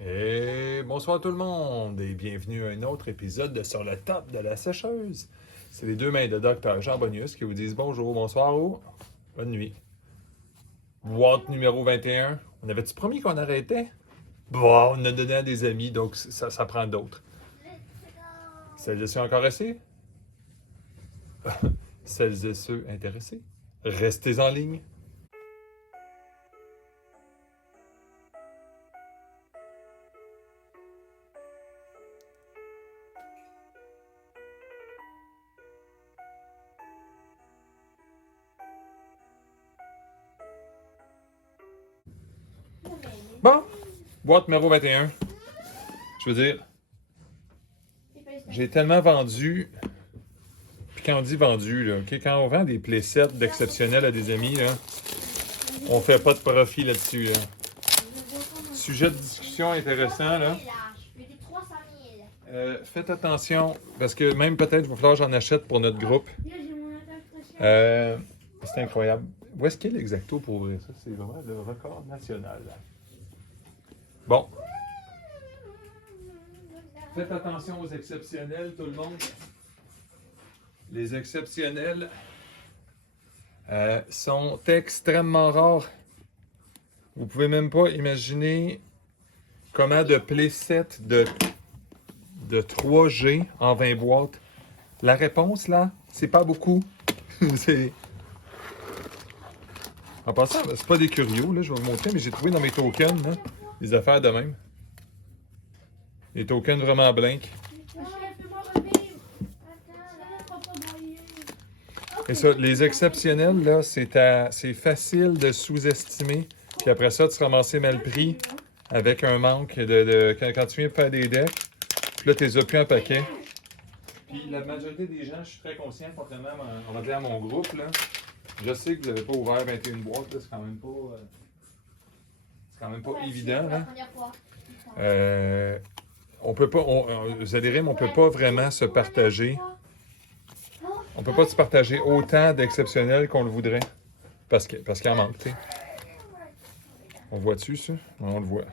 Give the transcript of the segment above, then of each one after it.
Et bonsoir tout le monde et bienvenue à un autre épisode de Sur le top de la sécheuse. C'est les deux mains de Dr. Jean Bonius qui vous disent bonjour, bonsoir ou bonne nuit. Boîte numéro 21. On avait-tu promis qu'on arrêtait? Bon, on a donné à des amis, donc ça prend d'autres. Celles et ceux encore essayés? Celles et ceux intéressés? Restez en ligne. Bon, boîte numéro 21. Je veux dire, j'ai tellement vendu. Puis quand on dit vendu, là, okay, quand on vend des playsets d'exceptionnel à des amis, là, on fait pas de profit là-dessus. Là. Sujet de discussion intéressant, là. Faites attention, parce que même peut-être il va falloir que j'en achète pour notre groupe. C'est incroyable. Où est-ce qu'il y a l'exacto pour ouvrir ça? C'est vraiment le record national. Là. Bon. Faites attention aux exceptionnels, tout le monde. Les exceptionnels sont extrêmement rares. Vous pouvez même pas imaginer comment de playsets de 3G en 20 boîtes. La réponse, là, c'est pas beaucoup. C'est... En passant, c'est pas des curios, là, je vais vous montrer, mais j'ai trouvé dans mes tokens, là, des affaires de même. Des tokens vraiment blancs. Et ça, les exceptionnels, là, c'est facile de sous-estimer. Puis après ça, tu te ramasses mal pris avec un manque quand tu viens faire des decks. Puis là, tu les as plus un paquet. Puis la majorité des gens, je suis très conscient, contrairement on va dire à mon groupe, là, je sais que vous n'avez pas ouvert 21 boîtes, là, c'est quand même pas évident. Là. On peut pas, Zalirim, on peut pas vraiment se partager. On peut pas se partager autant d'exceptionnels qu'on le voudrait. Parce qu'il en manque, tu sais. On voit-tu ça? On le voit.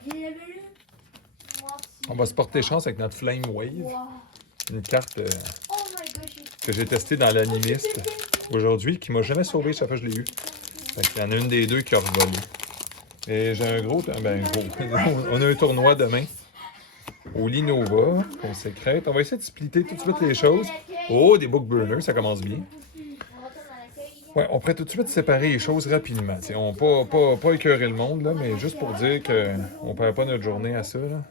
On va se porter chance avec notre Flame Wave. Une carte que j'ai testée dans l'animiste aujourd'hui, qui m'a jamais sauvé chaque fois que je l'ai eu. Il y en a une des deux qui a revolé. Et j'ai un gros... on a un tournoi demain au Linova, qu'on sécrète. On va essayer de splitter tout de suite les choses. Oh, des book burners, ça commence bien. Ouais, on pourrait tout de suite séparer les choses rapidement. T'sais, on pas écœurer le monde, là, mais juste pour dire qu'on ne perd pas notre journée à ça. Là.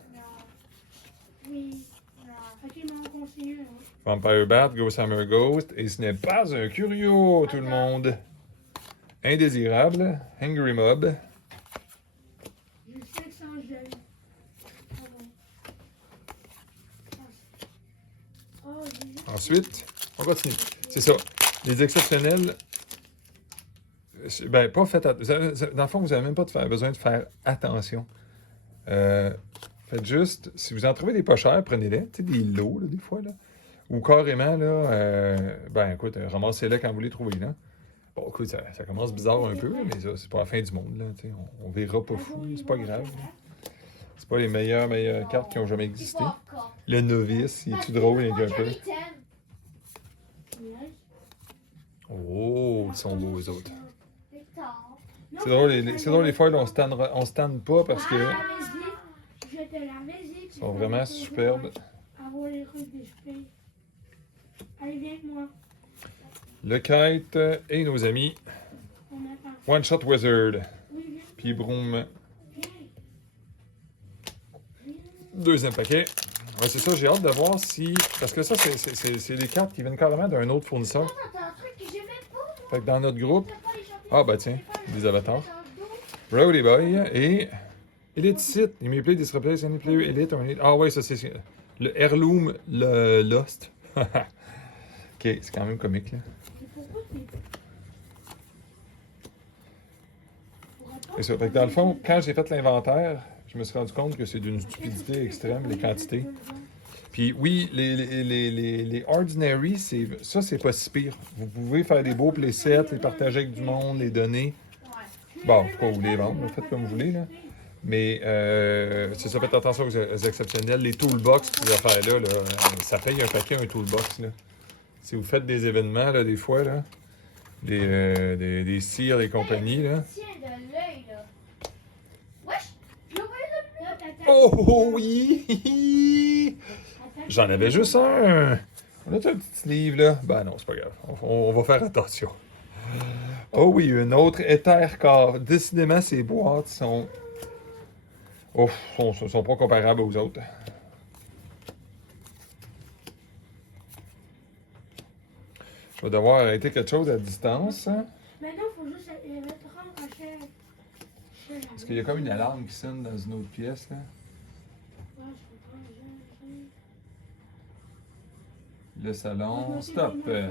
Vampire Bat, Ghost Hammer Ghost, et ce n'est pas un curio, tout le monde. Indésirable, Angry Mob. Ensuite, on continue. C'est ça. Les exceptionnels, ben, pas fait. Dans le fond, vous n'avez même pas besoin de faire attention. Faites juste, si vous en trouvez des pas chers, prenez-les. Tu sais, des lots, là, des fois, là. Ou carrément, là, ben, écoute, ramassez-les quand vous les trouvez, là. Bon, écoute, ça commence bizarre un peu, mais ça, c'est pas la fin du monde, là. Tu sais, on verra pas fou, c'est pas grave. Là. C'est pas les meilleures cartes qui ont jamais existé. Le novice, il est-tu drôle, un peu? Oh, ils sont beaux, les autres. C'est drôle, les foils, on se tanne pas parce que ils sont vraiment superbes. Le Kite et nos amis One Shot Wizard. Puis Broom. Deuxième paquet. Ouais, c'est ça, j'ai hâte de voir si... Parce que ça, c'est des cartes qui viennent carrément d'un autre fournisseur. Fait que dans notre groupe... Ah, ben tiens, des avatars. Rowdy Boy et... Elite Sith. Il may play this replace any player Elite or Elite. Ah ouais, ça c'est... Le Heirloom, le Lost. Ok, c'est quand même comique, là. Et ça, fait que dans le fond, quand j'ai fait l'inventaire, je me suis rendu compte que c'est d'une stupidité extrême, les quantités. Puis oui, les Ordinary, c'est pas si pire. Vous pouvez faire des beaux playsets, les partager avec du monde, les donner. Bon, pas vous les vendre, faites comme vous voulez, là. Mais c'est ça, faites attention aux exceptionnels. Les toolbox, ces affaires-là, là, ça paye un paquet, un toolbox. Là. Si vous faites des événements, là, des fois, là, des cires et compagnie, là. Tiens de l'œil, là. Wesh! Je le voyais là. Oh oui! J'en avais juste un. On a un petit livre, là. Ben non, c'est pas grave. On va faire attention. Oh oui, une autre Ethercore. Décidément, ces boîtes sont... Oh, sont pas comparables aux autres. Je vais devoir arrêter quelque chose à distance. Hein? Maintenant, il faut juste les mettre en chez Parce qu'il y a comme une alarme qui sonne dans une autre pièce. Là. Le salon. Stop! Ouais,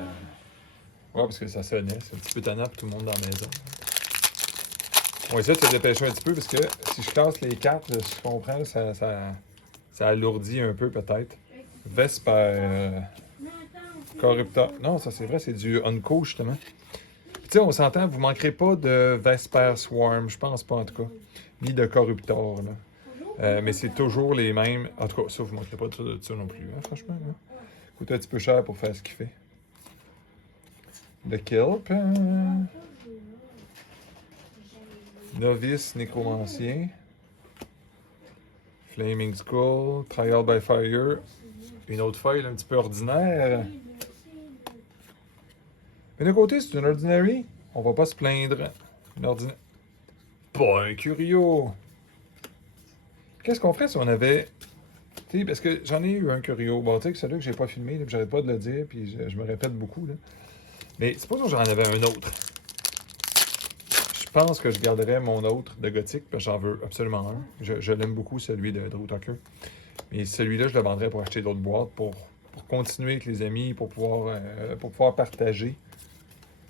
parce que ça sonnait. C'est un petit peu tannant pour tout le monde dans la maison. On va essayer de se dépêcher un petit peu parce que si je casse les cartes, je comprends, ça alourdit un peu peut-être. Vesper. Corruptor. Non, ça c'est vrai, c'est du Unco justement. Puis tu sais, on s'entend, vous manquerez pas de Vesper Swarm, je pense pas en tout cas. Ni de Corruptor. Là. Mais c'est toujours les mêmes. En tout cas, ça, vous ne manquerez pas de ça non plus, hein, franchement. Là. Coûte un petit peu cher pour faire ce qu'il fait. Le Kelp. Novice Nécromancien. Flaming Skull. Trial by Fire. Une autre feuille un petit peu ordinaire. Mais d'un côté, c'est une ordinary. On va pas se plaindre. Une ordinaire. Pas un curio. Qu'est-ce qu'on ferait si on avait... Tu sais, parce que j'en ai eu un curio. Bon, tu sais que celui-là que j'ai pas filmé, là, j'arrête pas de le dire, puis je me répète beaucoup. Là. Mais c'est pas que j'en avais un autre. Je pense que je garderais mon autre de gothique, parce que j'en veux absolument un. Je l'aime beaucoup, celui de Drew Tucker. Mais celui-là, je le vendrais pour acheter d'autres boîtes, pour continuer avec les amis, pour pouvoir partager.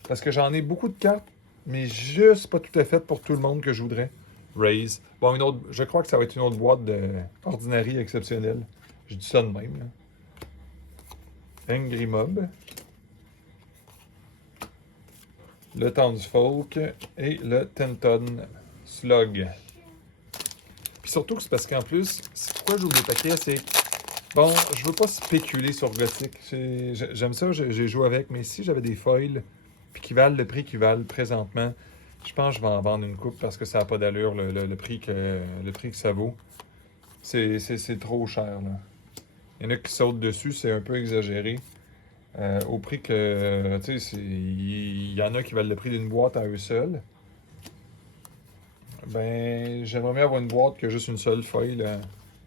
Parce que j'en ai beaucoup de cartes, mais juste pas tout à fait pour tout le monde que je voudrais. Raise. Bon, une autre, je crois que ça va être une autre boîte de Ordinary exceptionnelle. Je dis ça de même. Là. Angry Mob. Le Townsfolk et le Tenton Slug. Puis surtout que c'est parce qu'en plus, pourquoi j'ouvre les paquets, c'est... Bon, je veux pas spéculer sur Gothic. J'aime ça, j'ai joué avec, mais si j'avais des foils puis qui valent le prix qu'ils valent présentement, je pense que je vais en vendre une coupe parce que ça n'a pas d'allure le prix que ça vaut. C'est trop cher, là. Il y en a qui sautent dessus, c'est un peu exagéré. Au prix que, tu sais, il y en a qui valent le prix d'une boîte à eux seuls. Ben, j'aimerais mieux avoir une boîte que juste une seule feuille, là,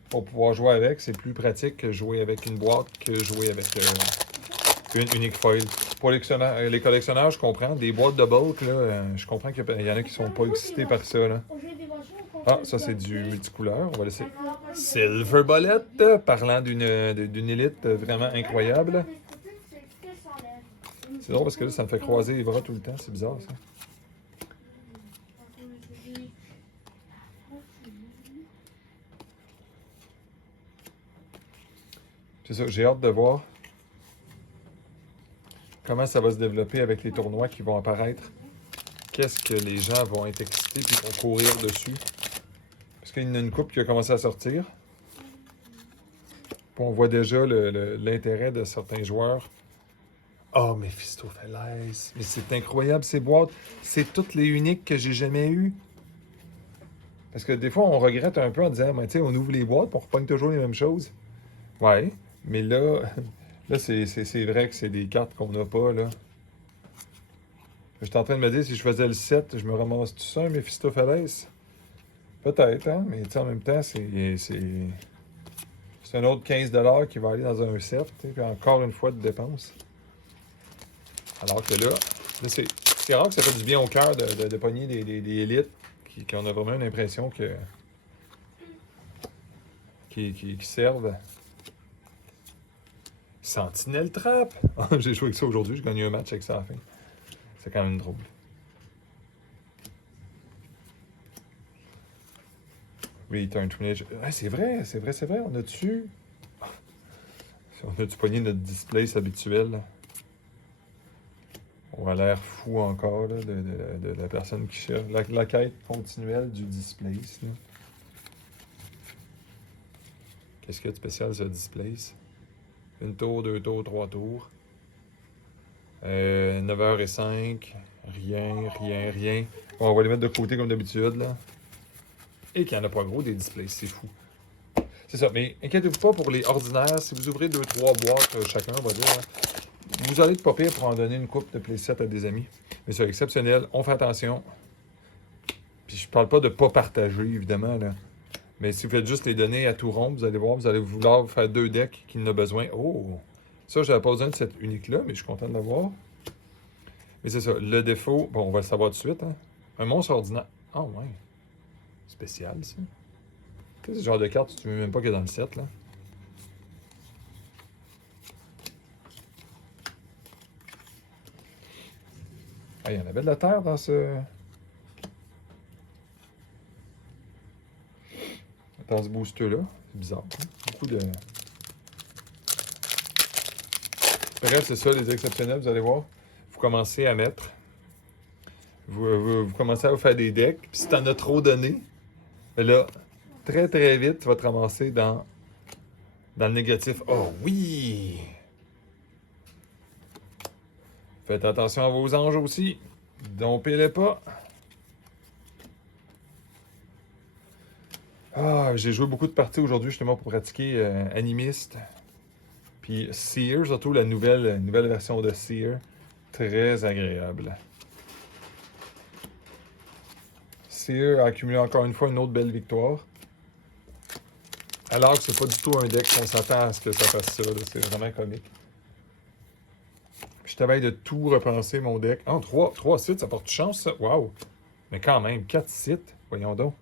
pour pouvoir jouer avec. C'est plus pratique que jouer avec une boîte que jouer avec une unique foil. Pour les collectionneurs, je comprends. Des boîtes de bulk, là, je comprends qu'il y en a qui sont pas excités par ça. Là. Ah, ça c'est du multicouleur. On va laisser. Silver Bullet, parlant d'une élite vraiment incroyable. C'est drôle parce que là, ça me fait croiser les bras tout le temps. C'est bizarre, ça. C'est ça, j'ai hâte de voir comment ça va se développer avec les tournois qui vont apparaître. Qu'est-ce que les gens vont être excités et vont courir dessus. Parce qu'il y en a une coupe qui a commencé à sortir. Puis on voit déjà l'intérêt de certains joueurs. Oh, Méphistophélès! Mais c'est incroyable ces boîtes. C'est toutes les uniques que j'ai jamais eues. Parce que des fois, on regrette un peu en disant, ben, tu sais, on ouvre les boîtes, puis on repogne toujours les mêmes choses. Ouais, mais là, c'est vrai que c'est des cartes qu'on n'a pas, là. J'étais en train de me dire, si je faisais le 7, je me ramasse tout ça, un Méphistophélès? Peut-être, hein? Mais tu sais, en même temps, c'est un autre 15$ qui va aller dans un set, puis encore une fois de dépenses. Alors que là c'est rare que ça fait du bien au cœur de pogner des élites qu'on a vraiment une impression qui servent. Sentinelle Trap! J'ai joué avec ça aujourd'hui, j'ai gagné un match avec ça à la fin. C'est quand même drôle. Return to Nature. Ouais, c'est vrai. On a-tu pogné notre display habituel? On a l'air fou encore là, de la personne qui cherche. La quête continuelle du display. Ici. Qu'est-ce qu'il y a de spécial, ça, Displace? Une tour, 2 tours, 3 tours. 9h05. Rien, rien, rien. Bon, on va les mettre de côté comme d'habitude, là. Et qu'il n'y en a pas gros des displays, c'est fou. C'est ça, mais inquiétez-vous pas pour les ordinaires. Si vous ouvrez 2-3 boîtes chacun, on va dire, hein, vous allez être pas pire pour en donner une coupe de playset à des amis. Mais c'est exceptionnel, on fait attention. Puis je parle pas de pas partager, évidemment, là. Mais si vous faites juste les donner à tout rond, vous allez voir, vous allez vouloir vous faire 2 decks qui en a besoin. Oh! Ça, j'avais pas besoin de cette unique-là, mais je suis content de l'avoir. Mais c'est ça, le défaut, bon, on va le savoir tout de suite, hein. Un monstre ordinaire. Ah, ouais. Spécial, ça. C'est ce genre de carte, tu ne veux même pas qu'il y a dans le set, là. Ah, il y en avait de la terre dans ce... Dans ce booster-là. C'est bizarre. Hein? Beaucoup de... Bref, c'est ça, les exceptionnels, vous allez voir. Vous commencez à mettre... Vous commencez à vous faire des decks. Puis si t'en as trop donné, là, très très vite, tu vas te ramasser dans le négatif. Oh oui! Faites attention à vos anges aussi. Dompez-les pas. Ah, j'ai joué beaucoup de parties aujourd'hui justement pour pratiquer Animiste. Puis Seer, surtout la nouvelle version de Seer. Très agréable. Seer a accumulé encore une fois une autre belle victoire. Alors que c'est pas du tout un deck qu'on s'attend à ce que ça fasse ça. C'est vraiment comique. Je travaille de tout repenser mon deck. Ah, 3 sites, ça porte chance, ça. Waouh! Mais quand même, 4 sites. Voyons donc.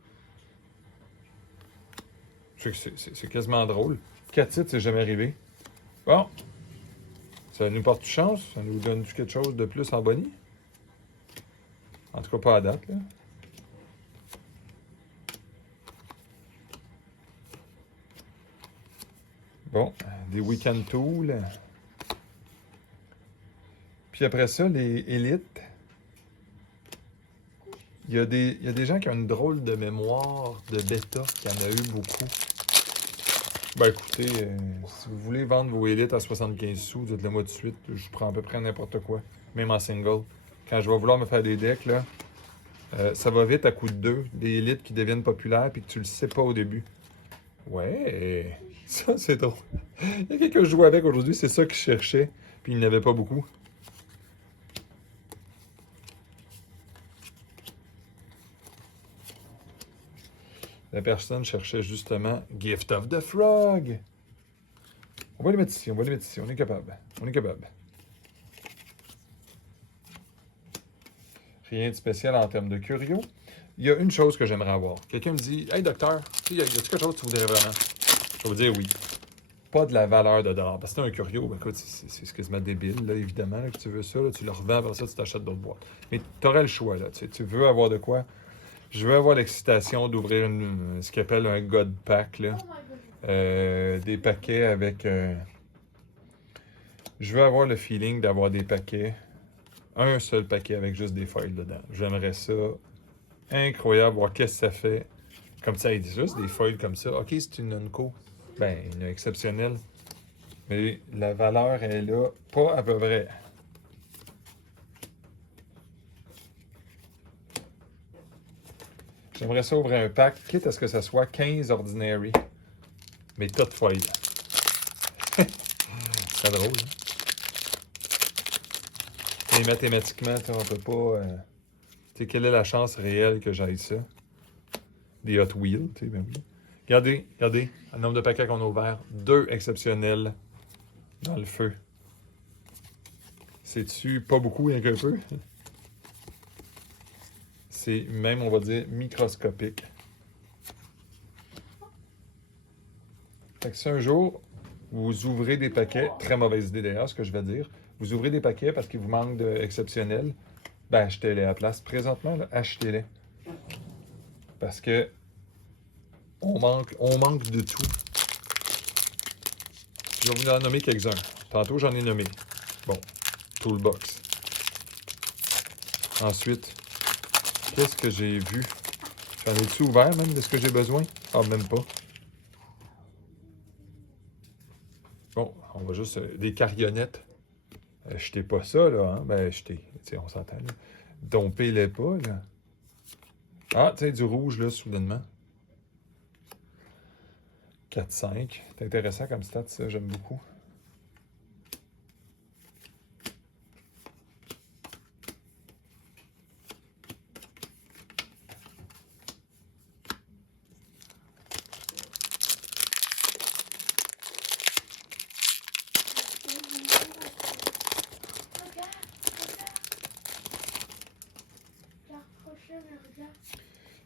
C'est quasiment drôle. 4 sites, c'est jamais arrivé. Bon. Ça nous porte chance. Ça nous donne quelque chose de plus en bonnie. En tout cas, pas à date, là. Bon, des weekend tools. Puis après ça, les élites. Il y a des gens qui ont une drôle de mémoire de bêta, qui en a eu beaucoup. Ben écoutez, si vous voulez vendre vos élites à 75 sous, dites-le moi tout de suite. Je prends à peu près n'importe quoi, même en single. Quand je vais vouloir me faire des decks, là, ça va vite à coup de 2. Des élites qui deviennent populaires puis que tu le sais pas au début. Ouais, ça c'est drôle. Il y a quelqu'un que je jouais avec aujourd'hui, c'est ça qu'il cherchait, puis il n'avait pas beaucoup. La personne cherchait justement Gift of the Frog. On va les mettre ici, on est capable. Rien de spécial en termes de curio. Il y a une chose que j'aimerais avoir. Quelqu'un me dit « Hey docteur, y a-t-il quelque chose que tu voudrais vraiment? » Je vais vous dire oui. Pas de la valeur de dollar. Parce que c'est un curio, ben écoute, c'est quasiment débile, là, évidemment, là, que tu veux ça. Là, tu le revends, après ça, tu t'achètes d'autres boîtes. Mais tu aurais le choix, là. Tu veux avoir de quoi? Je veux avoir l'excitation d'ouvrir ce qu'on appelle un God Pack, là. Des paquets avec... Je veux avoir le feeling d'avoir des paquets. Un seul paquet avec juste des foils dedans. J'aimerais ça. Incroyable, voir qu'est-ce que ça fait. Comme ça, il dit juste des foils comme ça. OK, c'est une Unco. Ben, une exceptionnelle. Mais la valeur est là, pas à peu près. J'aimerais ça ouvrir un pack, quitte à ce que ça soit 15 Ordinary. Mais tas de foils. C'est drôle, hein? Et mathématiquement, on peut pas... tu sais, quelle est la chance réelle que j'aille ça? Des Hot Wheels, tu sais, ben oui. Regardez, le nombre de paquets qu'on a ouverts. 2 exceptionnels dans le feu. C'est-tu pas beaucoup, rien qu'un peu? C'est même, on va dire, microscopique. Fait que si un jour, vous ouvrez des paquets, très mauvaise idée d'ailleurs, ce que je vais dire, vous ouvrez des paquets parce qu'il vous manque d'exceptionnels, ben achetez-les à la place. Présentement, là, achetez-les. Parce que on manque de tout. Je vais vous en nommer quelques-uns. Tantôt, j'en ai nommé. Bon, Toolbox. Ensuite, qu'est-ce que j'ai vu? J'en ai-tu ouvert même de ce que j'ai besoin? Ah, même pas. Bon, on va juste... des carionnettes. Jetez pas ça, là, hein? Ben, jetez. Tu sais, on s'entend, là. Dompez-les pas, là. Ah, tu sais, du rouge, là, soudainement. 4-5. C'est intéressant comme stat, ça, j'aime beaucoup.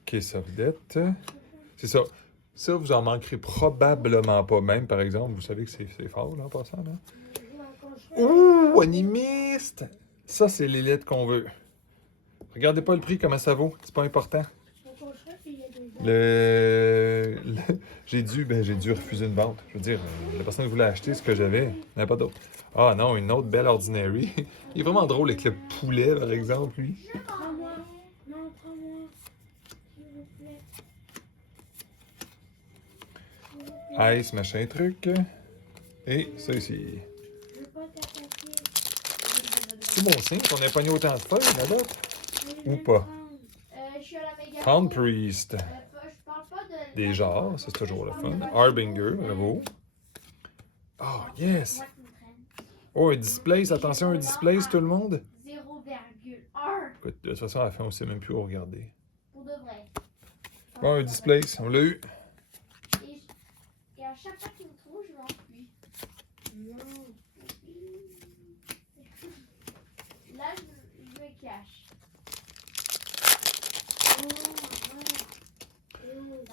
Case of Death. C'est ça. Ça, vous en manquerez probablement pas. Même, par exemple, vous savez que c'est fort, là, en passant, là. Ouh, animiste! Ça, c'est les lettres qu'on veut. Regardez pas le prix, comment ça vaut. C'est pas important. J'ai dû refuser une vente. Je veux dire, la personne qui voulait acheter ce que j'avais, il n'y en a pas d'autre. Ah non, une autre belle Ordinary. Il est vraiment drôle avec le poulet, par exemple, lui. Prends-moi. Non, prends-moi. S'il vous plaît. Ice, machin, truc. Et ça ici. Je veux pas t'attaquer. C'est bon signe qu'on ait pogné autant de feuilles là-bas. Ou pas. Je suis à la méga. Found Priest. Je parle pas de. Des genres, ça c'est toujours le fun. Harbinger, bravo. Oh, yes! Oh, un displace, attention, un displace, tout le monde. 0,1. Écoute, de toute façon, à la fin, on sait même plus où regarder. Pour de vrai. Bon, un displace, on l'a eu. Et à chaque fois qu'il me trouve, je m'enfuis. Non. Là, je me cache.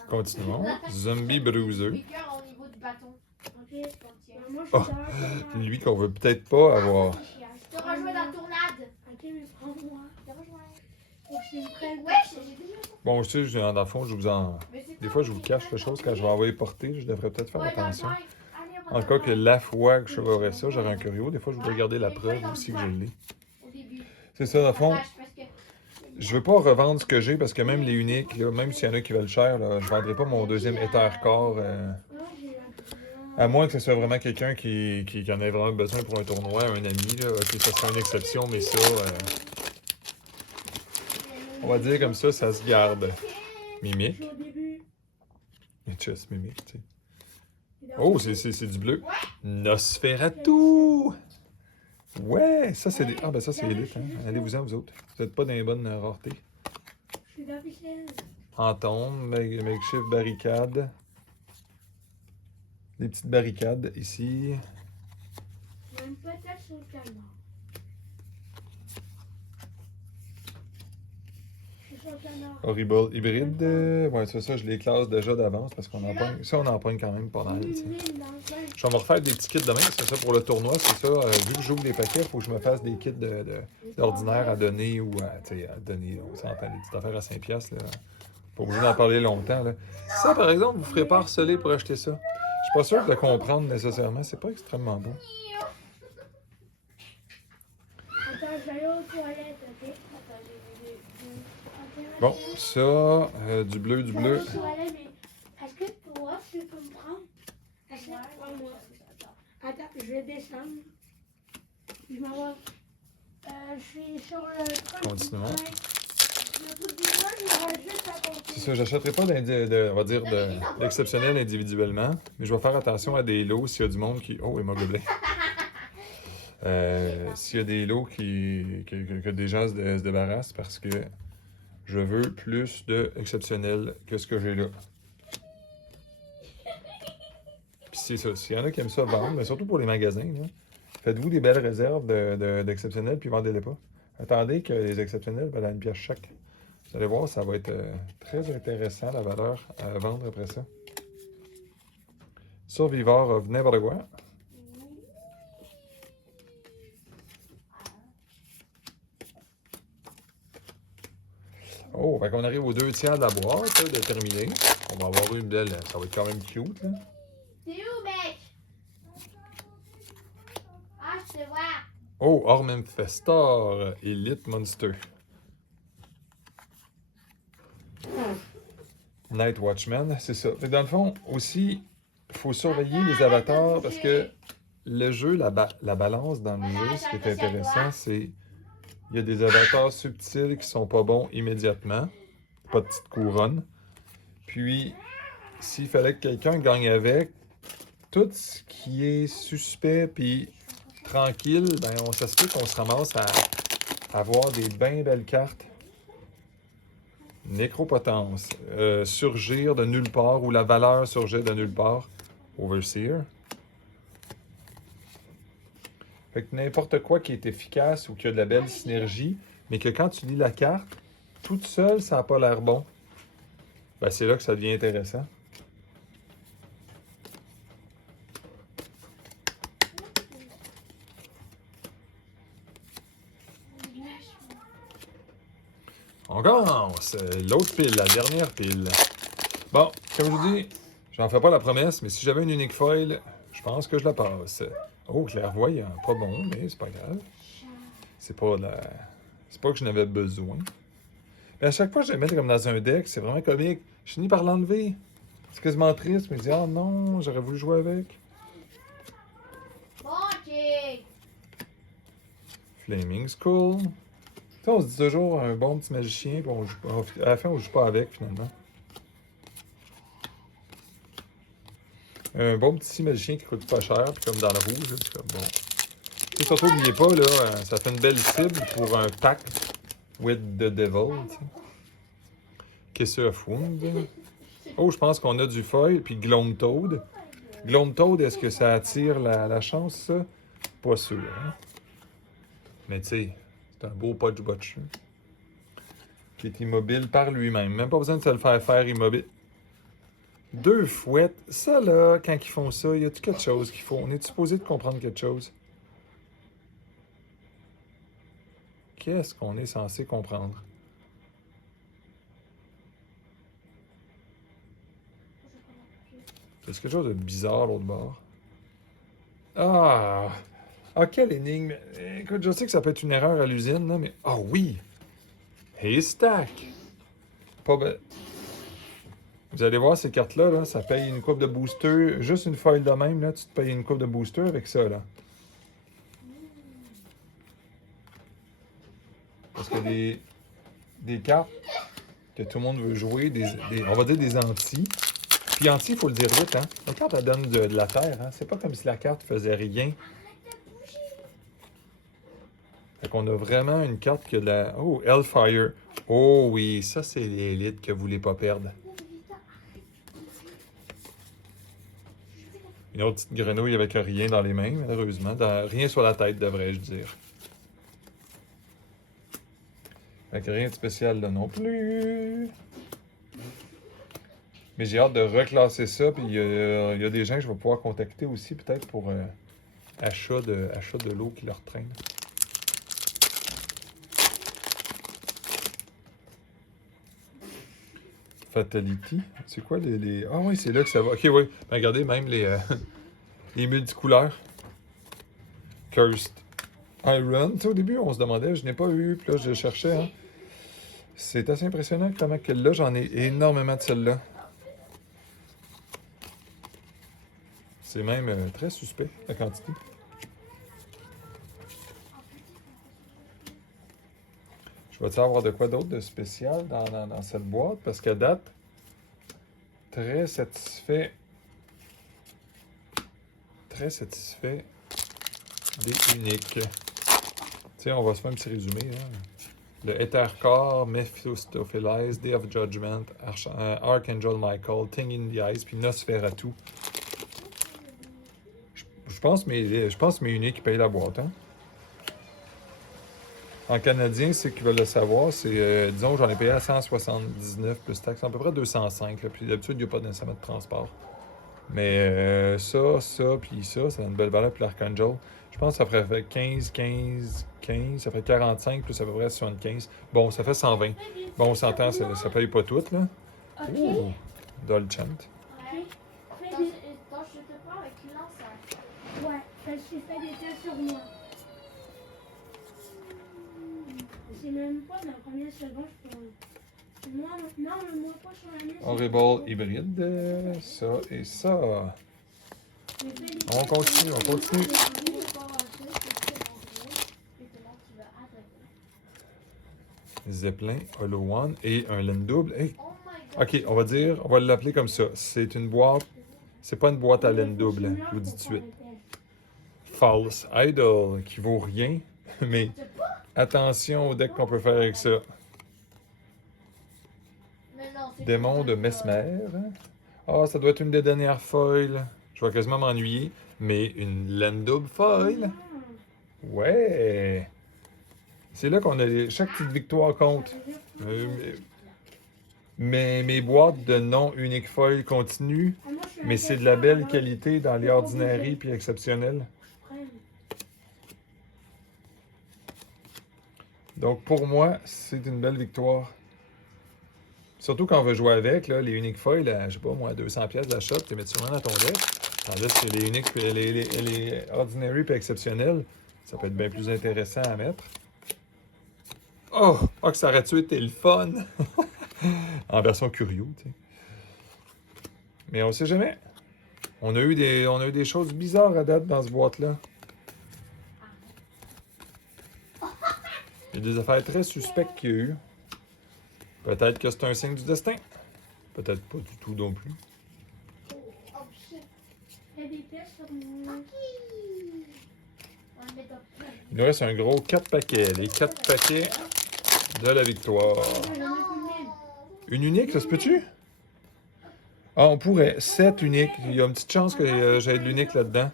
Continuons. Zombie Bruiser. Mes cœurs au niveau du bâton. Ok, Oh, lui qu'on veut peut-être pas avoir. Je te rejoins dans la tournade. Ok, mais prends-moi. Je te rejoins. Ouais, j'ai déjà. Bon, je sais, dans le fond, je vous en... Des fois, je vous cache les choses quand je vais envoyer porter. Je devrais peut-être faire attention. En cas que la fois que je ferais ça, j'aurais un curio. Des fois, je voudrais garder la preuve aussi que je l'ai. C'est ça, dans le fond. Je veux pas revendre ce que j'ai parce que même les uniques, là, même s'il y en a qui veulent cher, là, je vendrai pas mon deuxième Ether Core. À moins que ce soit vraiment quelqu'un qui en ait vraiment besoin pour un tournoi, un ami. Là. Ok, ça sera une exception, mais ça, on va dire comme ça se garde. Mimique. Just mimique, tu sais. Oh, c'est du bleu. Nosferatu! Ouais, ça c'est des... Ah ben ça c'est élite, hein. Allez-vous-en, vous autres. Vous n'êtes pas dans les bonnes raretés. Fantôme, makeshift barricade. Des petites barricades ici. Même peut-être sur le canard. Je suis sur le canard. Horrible hybride. Ouais, c'est ça, je les classe déjà d'avance parce qu'on en pogne. Ça, on en pogne quand même pas mal. T'sais. Je vais me refaire des petits kits demain, c'est ça pour le tournoi, c'est ça. Vu que j'ouvre des paquets, il faut que je me fasse des kits d'ordinaire à donner ou à donner. On s'entend des petites affaires à 5$. Là. Pas obligé d'en parler longtemps. Là. Ça, par exemple, vous ne ferez pas harceler pour acheter ça. Je suis pas sûr de le comprendre nécessairement. C'est pas extrêmement bon. Attends, je vais aller aux toilettes, ok? Bon, ça, du bleu, du bleu. Est-ce que toi, tu peux me prendre? Prends-moi. Attends, je vais descendre. Je m'en vais. Je suis sur le... Continuons. Le bout du doigt, je vais juste à côté. C'est ça, j'achèterai pas on va dire d'exceptionnel individuellement, mais je vais faire attention à des lots s'il y a du monde qui... Oh, hémoglobin. S'il y a des lots que des gens se débarrassent parce que je veux plus d'exceptionnel que ce que j'ai là. Puis c'est ça, s'il y en a qui aiment ça vendre, mais surtout pour les magasins, là, faites-vous des belles réserves d'exceptionnels puis vendez-les pas. Attendez que les exceptionnels valent une pièce chaque. Vous allez voir, ça va être très intéressant, la valeur à vendre après ça. Survivor of n'importe quoi. Oh, fait qu'on arrive aux 2/3 de la boîte, là, de terminer. On va avoir une belle, ça va être quand même cute, là. T'es où, mec? Ah, je te vois. Oh, Ormenfestor Elite Monster. Night Watchman, c'est ça. Fait que dans le fond, aussi, il faut surveiller les avatars parce que le jeu, la balance dans le jeu, ce qui est intéressant, c'est il y a des avatars subtils qui sont pas bons immédiatement. Pas de petite couronne. Puis, s'il fallait que quelqu'un gagne avec, tout ce qui est suspect puis tranquille, ben ça se peut qu'on se ramasse à avoir des bien belles cartes. Nécropotence, surgir de nulle part ou la valeur surgir de nulle part. Overseer. Fait que n'importe quoi qui est efficace ou qui a de la belle synergie, mais que quand tu lis la carte, toute seule, ça n'a pas l'air bon. Ben, c'est là que ça devient intéressant. On commence! L'autre pile, la dernière pile. Bon, comme je vous dis, j'en fais pas la promesse, mais si j'avais une unique foil, je pense que je la passe. Oh, clairvoyant. Pas bon, mais c'est pas grave. C'est pas que je n'avais besoin. Mais à chaque fois que je vais mettre comme dans un deck, c'est vraiment comique. Je finis par l'enlever. C'est quasiment triste, mais je dis, oh non, j'aurais voulu jouer avec. Flaming Skull. Ça, on se dit toujours un bon petit magicien, puis on joue pas, à la fin, on joue pas avec finalement. Un bon petit magicien qui coûte pas cher, puis comme dans le rouge, c'est comme bon. Et surtout, n'oubliez pas, là, ça fait une belle cible pour un pack with the devil. Kisser of Wound. Oh, je pense qu'on a du foil, puis Gloam Toad. Gloam Toad, est-ce que ça attire la chance, ça? Pas sûr. Hein? Mais tu sais, c'est un beau Podge Butcher. Qui est immobile par lui-même. Même pas besoin de se le faire immobile. 2 fouettes. Ça, là, quand ils font ça, y a-t-il quelque chose qu'il faut? On est supposé de comprendre quelque chose? Qu'est-ce qu'on est censé comprendre? C'est quelque chose de bizarre, l'autre bord. Ah! Ah, quelle énigme! Écoute, je sais que ça peut être une erreur à l'usine, là, mais... Ah oui! Haystack! Pas bête. Vous allez voir ces cartes-là, là, ça paye une coupe de booster. Juste une foil de même, là, tu te payes une coupe de booster avec ça, là. Parce que des cartes que tout le monde veut jouer, on va dire des anti. Puis anti, il faut le dire vite, hein. La carte, elle donne de la terre, hein. C'est pas comme si la carte faisait rien. Fait qu'on a vraiment une carte qui a de la... Oh, Hellfire. Oh oui, ça, c'est l'élite que vous voulez pas perdre. Une autre petite grenouille avec rien dans les mains, malheureusement. Rien sur la tête, devrais-je dire. Fait que rien de spécial là non plus. Mais j'ai hâte de reclasser ça, puis il y a des gens que je vais pouvoir contacter aussi, peut-être pour achat de l'eau qui leur traîne. Fatality. C'est quoi les... Ah oui, c'est là que ça va. Ok, oui. Ben, regardez, même les multicouleurs. Cursed Iron. Tu sais, au début, on se demandait, je n'ai pas eu, puis là, je cherchais. Hein. C'est assez impressionnant comment que là, j'en ai énormément de celles-là. C'est même très suspect, la quantité. Je vais-tu avoir de quoi d'autre de spécial dans cette boîte? Parce qu'à date, très satisfait. Très satisfait des uniques. Tiens, on va se faire un petit résumé. Hein. Le Ethercore, Mephistopheles, Day of Judgment, Archangel Michael, Thing in the Eyes, puis Nosferatu. Je pense mes uniques qui payent la boîte. Hein. En canadien, ceux qui veulent le savoir, c'est, disons, j'en ai payé à 179 plus taxes, à peu près 205. Là, puis d'habitude, il n'y a pas nécessairement de transport. Mais ça, puis ça a une belle valeur. Puis l'Archangel, je pense que ça ferait 15, ça fait 45 plus à peu près 75. Bon, ça fait 120. Bon, on s'entend, ça paye pas tout, là. Ok. Ouh, Dolchant. Ouais. Ouais, parce que fais des tests sur moi. C'est même pas ma première seconde pour... Moi, non, mais moi pas sur la mienne. Horrible hybride, ça et ça. On continue, on continue. Zeppelin, Holo One et un laine double. Hey. Ok, on va l'appeler comme ça. C'est une boîte. C'est pas une boîte à laine double, hein, je vous dis tout de suite. False Idol, qui vaut rien, mais attention au deck qu'on peut faire avec ça. Démon de Mesmer. Ah, ça doit être une des dernières foils. Je vais quasiment m'ennuyer, mais une laine double foil. Ouais! C'est là qu'on a chaque petite victoire compte. Mes boîtes de non unique foil continuent, mais c'est de la belle qualité dans les ordinaries puis exceptionnels. Donc pour moi, c'est une belle victoire. Surtout quand on veut jouer avec, là, les unique foils, je sais pas moi, 200$ de la shop, tu les mets sûrement dans ton deck. Tandis que les uniques, les ordinary puis exceptionnels, ça peut être bien plus intéressant à mettre. Oh! Oh, que ça aurait tué été le fun! En version curieux, tu sais. Mais on sait jamais. On a eu des choses bizarres à date dans ce boîte-là. Il y a des affaires très suspectes qu'il y a eu. Peut-être que c'est un signe du destin. Peut-être pas du tout non plus. Il nous reste un gros 4 paquets. Les 4 paquets de la victoire. Une unique, ça se peut-tu? Ah, on pourrait. 7 uniques. Il y a une petite chance que j'aie de l'unique là-dedans.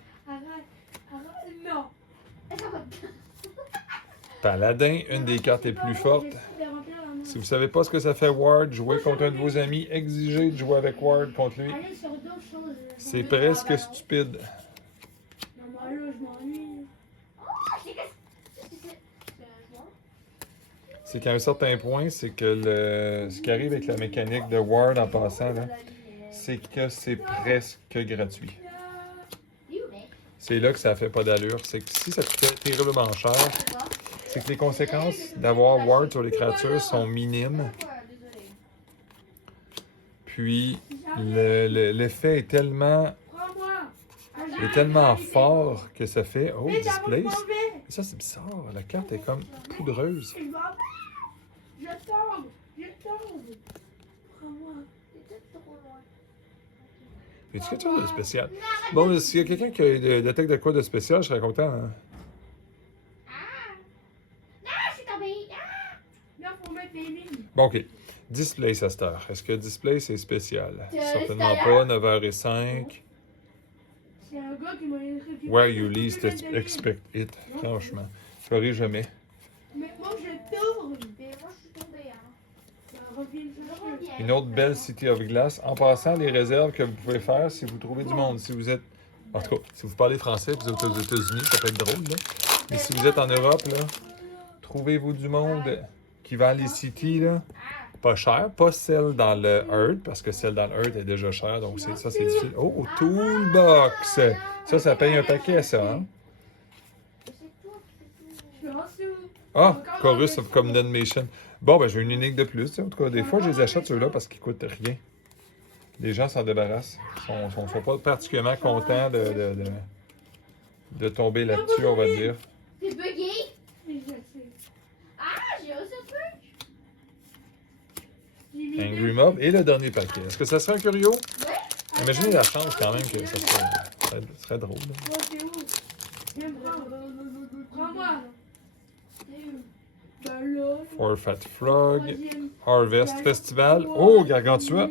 Paladin, une des cartes les plus fortes. Si vous ne savez pas ce que ça fait Ward, jouer contre un de vos amis, exiger de jouer avec Ward contre lui. C'est presque stupide. C'est qu'à un certain point, c'est que ce qui arrive avec la mécanique de Ward en passant, c'est que c'est presque gratuit. C'est là que ça fait pas d'allure. C'est que si ça coûtait terriblement cher, c'est que les conséquences d'avoir Ward sur les créatures sont minimes. Puis l'effet est tellement fort que ça fait... Oh, Displace! Ça, c'est bizarre. La carte est comme poudreuse. Je tombe! Prends-moi. Y a-tu quelque chose de spécial? Bon, s'il y a quelqu'un qui a des de quoi de spécial, je serais content. Hein? Bon, OK. Displace à cette heure. Est-ce que Displace est spécial? Certainement pas. 9h05. C'est un gars qui m'a écrit. Where you least expect it. Franchement. Je ferai jamais. Mais moi, je tourne. Mais moi, je suis tombée, hein. Une autre belle City of Glass. En passant, les réserves que vous pouvez faire si vous trouvez du monde. Si vous êtes... En tout cas, si vous parlez français, vous êtes aux États-Unis, ça peut être drôle, là. Mais si vous êtes en Europe, là, trouvez-vous du monde qui vend les Cities, là. Pas cher, pas celle dans le Earth, parce que celle dans le Earth est déjà chère, donc ça, c'est difficile. Oh, Toolbox! Ça paye un paquet, ça, hein? Ah, Chorus of Condemnation. Bon, ben, j'ai une unique de plus. En tout cas, des fois, je les achète ceux-là parce qu'ils coûtent rien. Les gens s'en débarrassent. Ils sont pas particulièrement contents de tomber là-dessus, on va dire. T'es bugué? Ah, j'ai aussi un truc. Angry Mob et le dernier paquet. Est-ce que ça serait un curieux? Ouais. Imaginez la chance quand même que ça serait drôle. Moi, c'est où? Viens me prendre. Prends-moi. Ben là. For Fat Frog, Harvest Festival. Oh, Gargantua!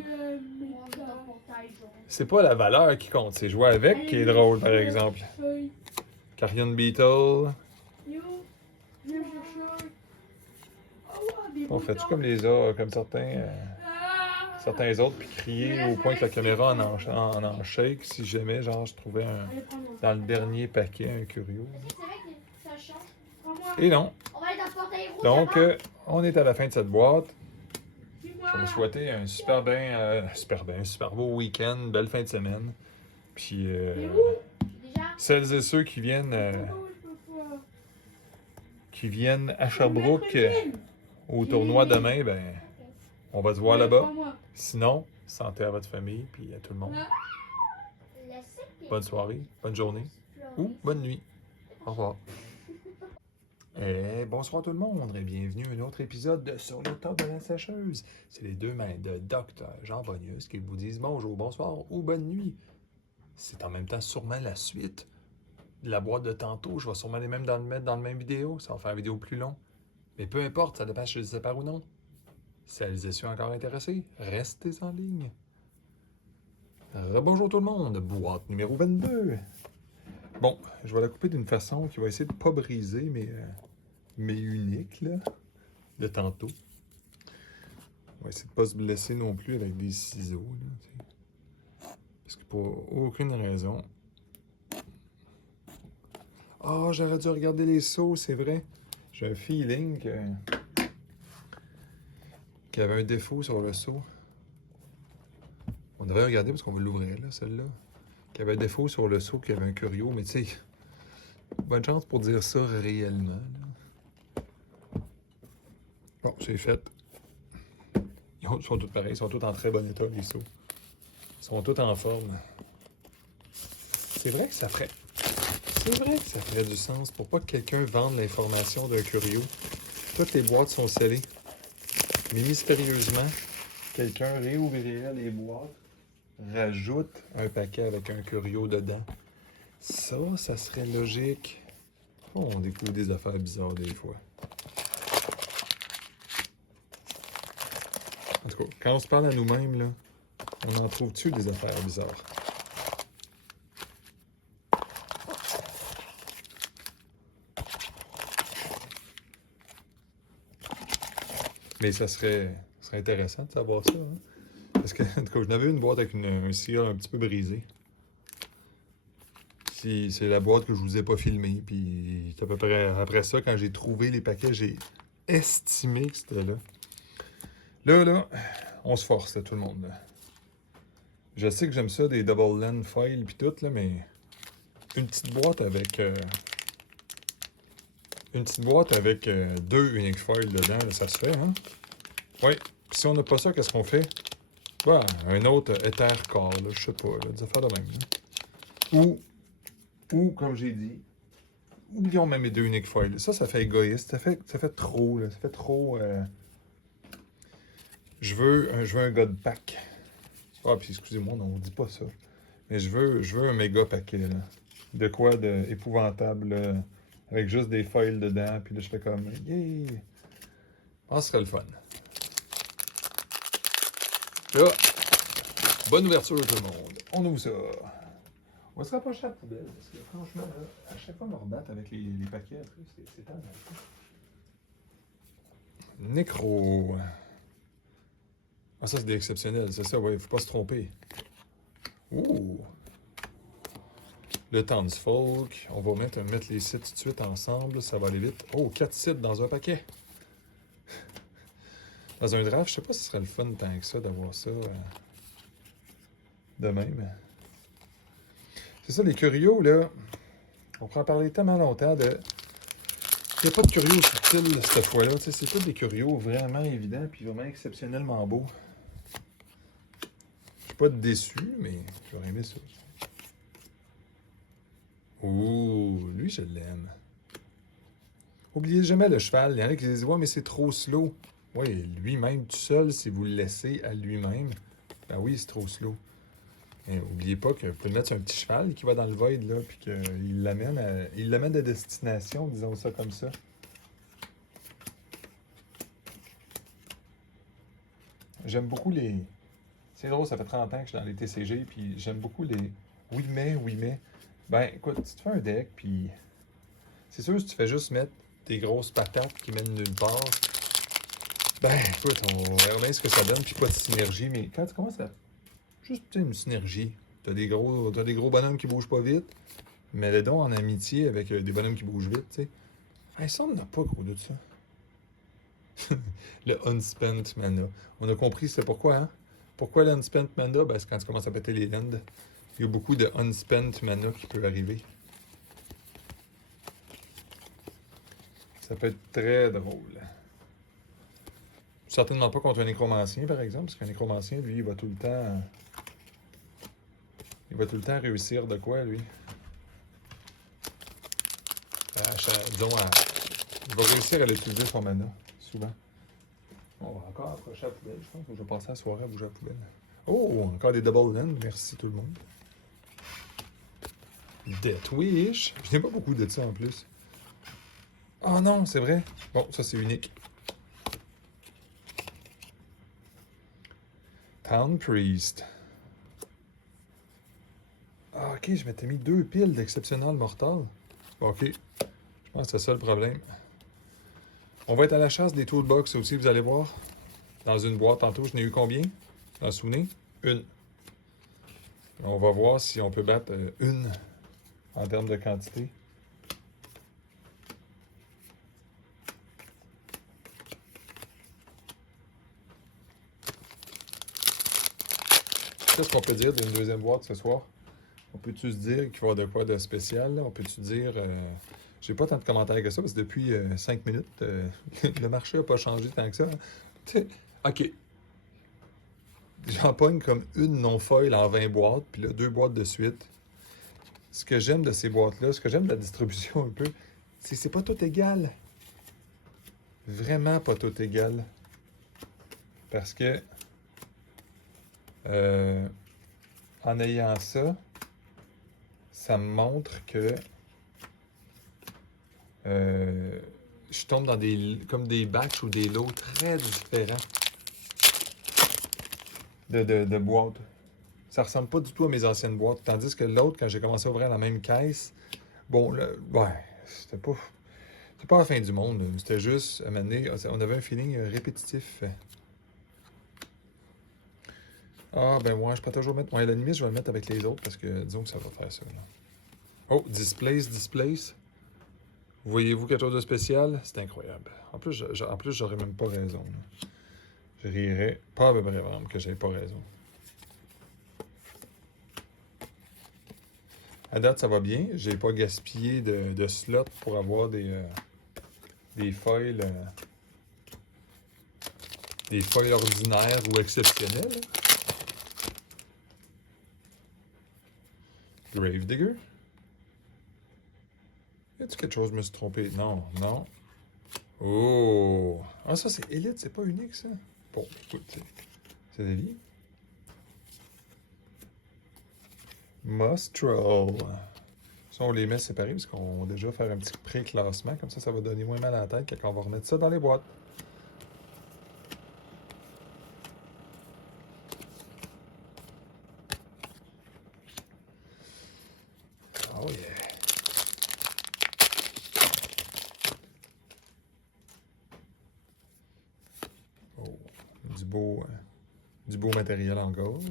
C'est pas la valeur qui compte, c'est jouer avec qui est drôle, par exemple. Carrion Beetle. On fait-tu comme les autres, comme certains autres, puis crier au point que la caméra en shake si jamais, genre, je trouvais dans le dernier paquet un curieux. C'est vrai que ça change. Et non. On va aller dans le portail rouge. Donc, on est à la fin de cette boîte. Je vais vous souhaiter un super beau week-end, belle fin de semaine. Puis, celles et ceux qui viennent à Sherbrooke au tournoi demain, ben, on va se voir là-bas. Sinon, santé à votre famille puis à tout le monde. Le bonne soirée, bonne journée ou bonne nuit. Au revoir. Et bonsoir tout le monde et bienvenue à un autre épisode de Sur le top de la sécheuse. C'est les deux mains de Dr. Jean Bonius qui vous disent bonjour, bonsoir ou bonne nuit. C'est en même temps sûrement la suite de la boîte de tantôt. Je vais sûrement les mêmes mettre dans le même vidéo. Ça va faire une vidéo plus long. Mais peu importe, ça dépend si je les sépare ou non. Si elles y sont encore intéressées, restez en ligne. Bonjour tout le monde, boîte numéro 22. Bon, je vais la couper d'une façon qui va essayer de ne pas briser mes uniques là, de tantôt. On va essayer de ne pas se blesser non plus avec des ciseaux. Là, parce que pour aucune raison. Ah, j'aurais dû regarder les seaux, c'est vrai. J'ai un feeling qu'il y avait un défaut sur le seau. On devrait regarder parce qu'on va l'ouvrir, là, celle-là. Qu'il y avait un défaut sur le seau, qu'il y avait un curio, mais tu sais, bonne chance pour dire ça réellement. Là. Bon, c'est fait. Ils sont tous pareils, ils sont tous en très bon état, les seaux. Ils sont tous en forme. C'est vrai que ça ferait. C'est vrai que ça ferait du sens pour pas que quelqu'un vende l'information d'un curio. Toutes les boîtes sont scellées. Mais mystérieusement, quelqu'un réouvrirait les boîtes, rajoute un paquet avec un curio dedans. Ça serait logique. Oh, on découvre des affaires bizarres des fois. En tout cas, quand on se parle à nous-mêmes, là, on en trouve-tu des affaires bizarres? Mais ça serait intéressant de savoir ça. Hein? Parce que, en tout cas, j'en avais une boîte avec un cire un petit peu brisé. C'est la boîte que je vous ai pas filmée. Puis, à peu près après ça, quand j'ai trouvé les paquets, j'ai estimé que c'était là. Là, on se force, là, tout le monde. Là. Je sais que j'aime ça, des double land foil puis tout, là, mais une petite boîte avec... deux unique foils dedans, là, ça se fait, hein? Oui. Puis si on n'a pas ça, qu'est-ce qu'on fait? Bah, un autre éther corps, là, je sais pas, là, des affaires de même. Là. Ou, comme j'ai dit, oublions même les deux unique foils. Ça fait égoïste. Ça fait trop, là. Ça fait trop... Je veux un gars de pack. Ah, puis excusez-moi, non, on dit pas ça. Mais je veux un méga paquet, là. De quoi de épouvantable, là. Avec juste des foils dedans, puis là, je fais comme, yeah! Ah, ce serait le fun. Là, bonne ouverture tout le monde. On ouvre ça. On va se rapprocher à la poubelle, parce que franchement, là, à chaque fois, on me rebatte avec les paquets, après, c'est tellement. Nécro. Ah, ça, c'est des exceptionnels, c'est ça, ouais, faut pas se tromper. Ouh! Le Townsfolk. On va mettre les sites tout de suite ensemble. Ça va aller vite. Oh, 4 sites dans un paquet. Dans un draft, je sais pas si ce serait le fun tant que ça d'avoir ça de même. C'est ça, les curios, là. On pourrait en parler tellement longtemps de... Il n'y a pas de curios subtils cette fois-là. C'est tous des curios vraiment évidents puis vraiment exceptionnellement beaux. Je suis pas déçu, mais j'aurais aimé ça. Ouh, lui, je l'aime. Oubliez jamais le cheval. Il y en a qui disent « Ouais, mais c'est trop slow. » Oui, lui-même, tout seul, si vous le laissez à lui-même, ben oui, c'est trop slow. Mais oubliez pas que vous pouvez mettre sur un petit cheval qui va dans le void, là, puis qu'il l'amène à destination, disons ça comme ça. J'aime beaucoup les... C'est drôle, ça fait 30 ans que je suis dans les TCG, puis j'aime beaucoup les... Oui, mais... Ben, écoute, tu te fais un deck, puis... C'est sûr, si tu fais juste mettre des grosses patates qui mènent nulle part, ben, écoute, on verra bien ce que ça donne, puis pas de synergie, mais quand tu commences à... Juste, tu sais, une synergie. T'as des gros bonhommes qui bougent pas vite, mais le don en amitié avec des bonhommes qui bougent vite, tu sais. Hey, ça, on n'a pas gros de ça. Le unspent mana. On a compris c'est pourquoi, hein? Pourquoi le unspent mana? Ben, c'est quand tu commences à péter les lands. Il y a beaucoup de unspent mana qui peut arriver. Ça peut être très drôle. Certainement pas contre un nécromancien, par exemple, parce qu'un nécromancien, lui, il va tout le temps Il va tout le temps réussir de quoi, lui? Disons, il va réussir à l'utiliser son mana, souvent. On va encore approcher la poubelle. Je pense que je vais passer la soirée à bouger la poubelle. Oh, encore des double land. Merci tout le monde. Death Wish. Je n'ai pas beaucoup de ça en plus. Ah non, c'est vrai. Bon, ça c'est unique. Town Priest. Ah, ok, je m'étais mis 2 piles d'exceptionnel mortal. Ok, je pense que c'est ça le problème. On va être à la chasse des toolbox aussi, vous allez voir. Dans une boîte tantôt, je n'ai eu combien? Vous vous souvenez? Une. On va voir si on peut battre une en termes de quantité. Qu'est-ce qu'on peut dire d'une deuxième boîte ce soir? On peut-tu se dire qu'il va y avoir de quoi de spécial? Là? On peut-tu dire... j'ai pas tant de commentaires que ça, parce que depuis 5 minutes, le marché n'a pas changé tant que ça. Hein? OK. J'en pogne comme une non-foil en 20 boîtes, puis là, 2 boîtes de suite. Ce que j'aime de ces boîtes-là, ce que j'aime de la distribution un peu, c'est que c'est pas tout égal. Vraiment pas tout égal. Parce que... en ayant ça, ça me montre que je tombe dans comme des batchs ou des lots très différents de boîtes. Ça ressemble pas du tout à mes anciennes boîtes. Tandis que l'autre, quand j'ai commencé à ouvrir la même caisse, bon, là, ouais, c'était pas la fin du monde. C'était juste, à un moment donné, on avait un feeling répétitif. Ah, ben moi, je peux toujours mettre... Ouais, à la limite, je vais le mettre avec les autres parce que disons que ça va faire ça. Là. Oh, Displace. Voyez-vous quelque chose de spécial? C'est incroyable. En plus, j'aurais même pas raison. Là. Je rirais pas à peu près vraiment que j'avais pas raison. À date, ça va bien. J'ai pas gaspillé de slots pour avoir des foils... des foils ordinaires ou exceptionnels. Gravedigger. Y a-t-il quelque chose, je me suis trompé? Non. Oh! Ah, ça, c'est élite, c'est pas unique, ça? Bon, écoute, c'est des vies. Mustral. Ça, on les met séparés parce qu'on va déjà faire un petit pré-classement. Comme ça va donner moins mal à la tête quand on va remettre ça dans les boîtes. Oh yeah! Oh, du beau matériel encore.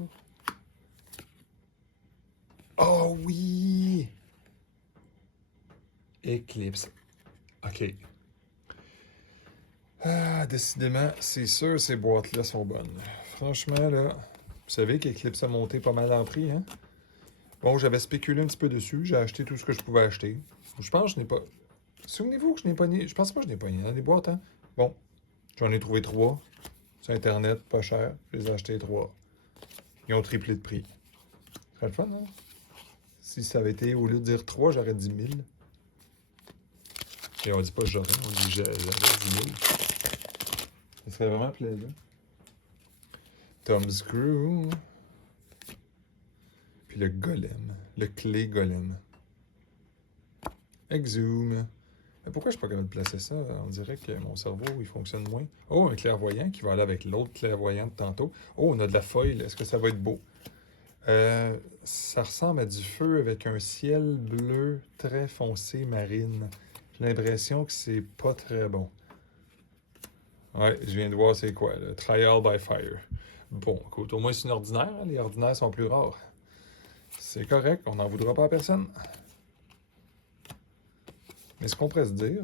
Oh oui! Eclipse. OK. Ah, décidément, c'est sûr ces boîtes-là sont bonnes. Franchement, là, vous savez qu'Eclipse a monté pas mal en prix, hein? Bon, j'avais spéculé un petit peu dessus. J'ai acheté tout ce que je pouvais acheter. Je pense que je n'ai pas... Souvenez-vous que je n'ai pas ni... Je pense pas que je n'ai pas ni dans les boîtes, hein? Bon, j'en ai trouvé 3. Sur Internet, pas cher. Je les ai achetés 3. Ils ont triplé de prix. Ce serait le fun, hein? Si ça avait été, au lieu de dire 3, j'aurais dit 1000. Et on dit pas j'aurais, on dit j'aurais 10 000. Ça serait vraiment plaisant. Tom Screw. Puis le golem. Le clé golem. Exhume. Mais pourquoi je suis pas capable de placer ça? On dirait que mon cerveau, il fonctionne moins. Oh, un clairvoyant qui va aller avec l'autre clairvoyant de tantôt. Oh, on a de la foil. Est-ce que ça va être beau? Ça ressemble à du feu avec un ciel bleu très foncé marine. J'ai l'impression que c'est pas très bon. Ouais, je viens de voir c'est quoi, le Trial by Fire. Bon, écoute, au moins c'est une ordinaire. Hein? Les ordinaires sont plus rares. C'est correct, on n'en voudra pas à personne. Mais ce qu'on pourrait se dire...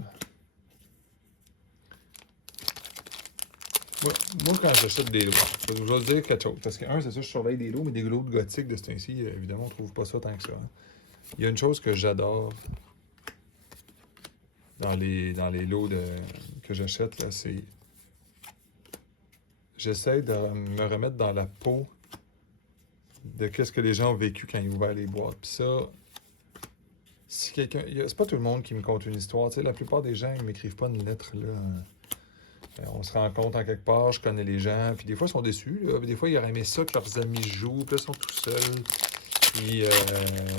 Moi quand j'achète des lots, je vais te dire quelque chose. Parce que, c'est sûr, je surveille des lots, mais des lots de gothique de ce temps-ci, évidemment, on trouve pas ça tant que ça. Hein. Il y a une chose que j'adore dans les lots que j'achète, là, c'est... J'essaie de me remettre dans la peau de qu'est-ce que les gens ont vécu quand ils ont ouvert les boîtes. Puis ça, si quelqu'un... C'est pas tout le monde qui me conte une histoire. Tu sais, la plupart des gens, ils m'écrivent pas une lettre, là. On se rencontre en quelque part, je connais les gens, puis des fois, ils sont déçus, là. Puis des fois, ils auraient aimé ça que leurs amis jouent, puis là, ils sont tout seuls. Puis,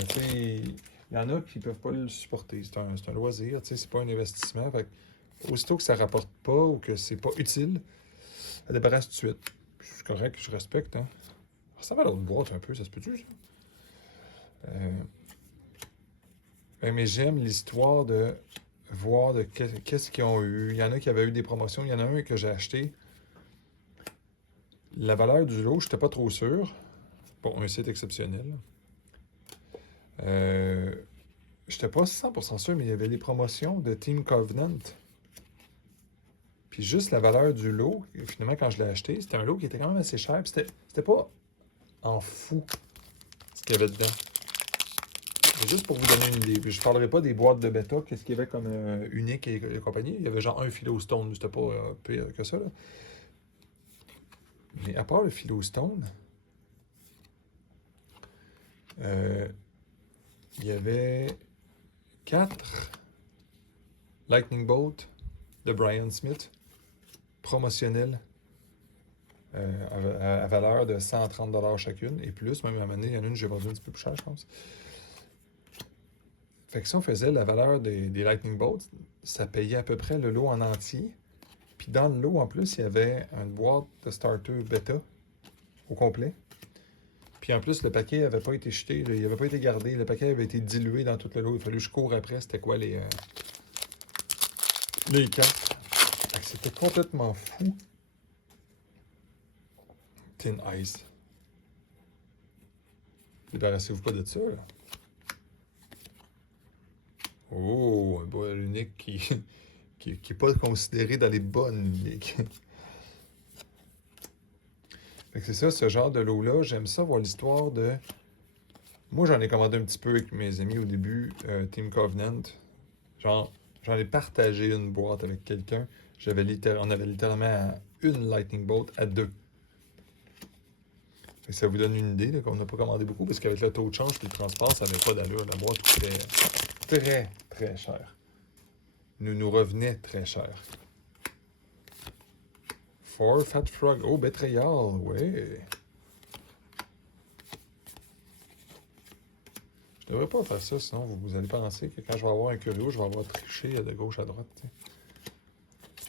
tu sais, il y en a qui peuvent pas le supporter. C'est un loisir, tu sais, c'est pas un investissement. Fait que, aussitôt que ça rapporte pas ou que c'est pas utile, ça débarrasse tout de suite. Puis c'est correct, je respecte, hein. Ça va à l'autre boîte un peu, ça se peut-tu, ça? Mais j'aime l'histoire de voir de qu'est-ce qu'ils ont eu. Il y en a qui avaient eu des promotions. Il y en a un que j'ai acheté. La valeur du lot, je n'étais pas trop sûr. Bon, un site exceptionnel. Je n'étais pas 100% sûr, mais il y avait les promotions de Team Covenant. Puis juste la valeur du lot, finalement, quand je l'ai acheté, c'était un lot qui était quand même assez cher. Puis c'était pas en fou ce qu'il y avait dedans. Mais juste pour vous donner une idée, puis je ne parlerai pas des boîtes de bêta, qu'est-ce qu'il y avait comme unique et compagnie. Il y avait genre un Philostone, c'était pas pire que ça, là. Mais à part le Philostone, il y avait 4 Lightning Bolt de Brian Smith, promotionnels, à valeur de 130$ chacune, et plus, même à un moment donné, il y en a une que j'ai vendue un petit peu plus cher, je pense. Fait que si on faisait la valeur des Lightning Bolts, ça payait à peu près le lot en entier. Puis dans le lot, en plus, il y avait une boîte de starter bêta au complet. Puis en plus, le paquet n'avait pas été jeté, il n'avait pas été gardé. Le paquet avait été dilué dans tout le lot. Il fallait que je cours après. C'était quoi les cartes? C'était complètement fou. Tin Ice. Débarrassez-vous pas de ça, là. Oh, un bois unique qui n'est pas considéré dans les bonnes uniques. Fait que c'est ça, ce genre de lot-là, j'aime ça voir l'histoire de... Moi, j'en ai commandé un petit peu avec mes amis au début, Team Covenant. Genre, j'en ai partagé une boîte avec quelqu'un. On avait littéralement une Lightning Bolt à 2. Fait que ça vous donne une idée, là, qu'on n'a pas commandé beaucoup, parce qu'avec le taux de change et le transport, ça n'avait pas d'allure. La boîte coûtait très, très cher. Nous revenait très cher. For Fat Frog. Oh, Betrayal, oui. Je devrais pas faire ça, sinon vous allez penser que quand je vais avoir un curio, je vais avoir triché de gauche à droite. T'sais.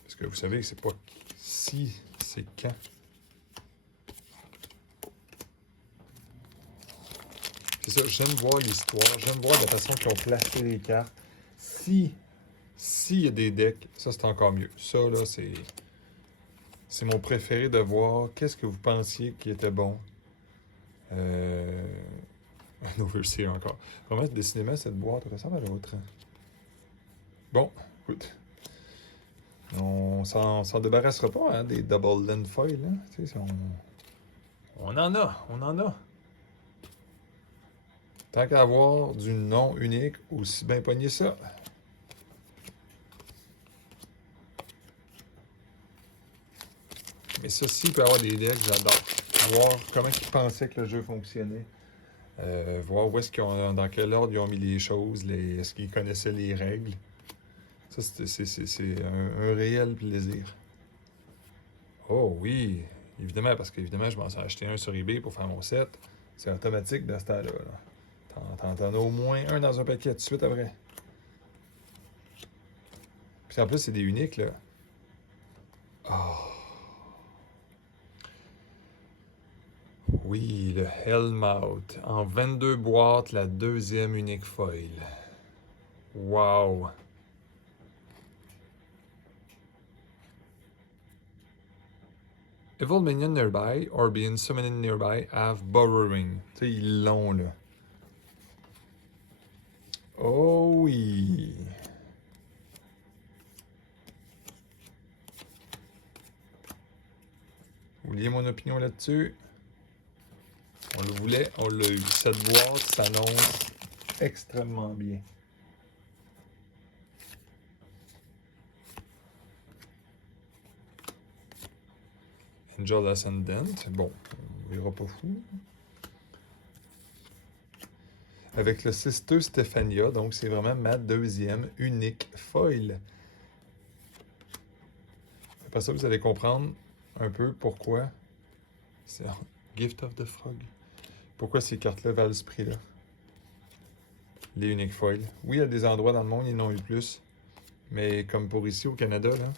Parce que vous savez que c'est pas si, c'est quand. C'est ça, j'aime voir l'histoire, j'aime voir la façon qu'ils ont placé les cartes. S'il y a des decks, ça c'est encore mieux. Ça, là, c'est mon préféré de voir qu'est-ce que vous pensiez qui était bon. Un overseer encore. Vraiment, décidément, cette boîte ressemble à l'autre. Bon, écoute. On s'en débarrassera pas, hein, des double land foil. Hein? Tu sais, on en a. Tant qu'à avoir du non unique, aussi bien pogner ça. Mais ceci peut avoir des decks, j'adore. Voir comment ils pensaient que le jeu fonctionnait. Voir où est-ce qu'ils ont, dans quel ordre ils ont mis les choses, est-ce qu'ils connaissaient les règles. Ça, c'est un réel plaisir. Oh oui, évidemment, parce qu'évidemment, je m'en suis acheté un sur eBay pour faire mon set. C'est automatique de ce temps-là. T'en as au moins un dans un paquet tout de suite après. Puis en plus, c'est des uniques, là. Oh. Oui, le Hellmouth. En 22 boîtes, la deuxième unique foil. Wow! Evil minion nearby or being summoned nearby have burrowing. Tu sais, ils l'ont, là. Oh oui! Oubliez mon opinion là-dessus. On le voulait, on l'a eu. Cette boîte s'annonce extrêmement bien. Angel Ascendant. Bon, on verra pas fou. avec le Sister Stephania. Donc, c'est vraiment ma deuxième unique foil. Après ça, vous allez comprendre un peu pourquoi c'est Gift of the Frog. Pourquoi ces cartes-là valent ce prix-là. Les uniques foils. Oui, il y a des endroits dans le monde, ils en ont eu plus. Mais comme pour ici au Canada, là,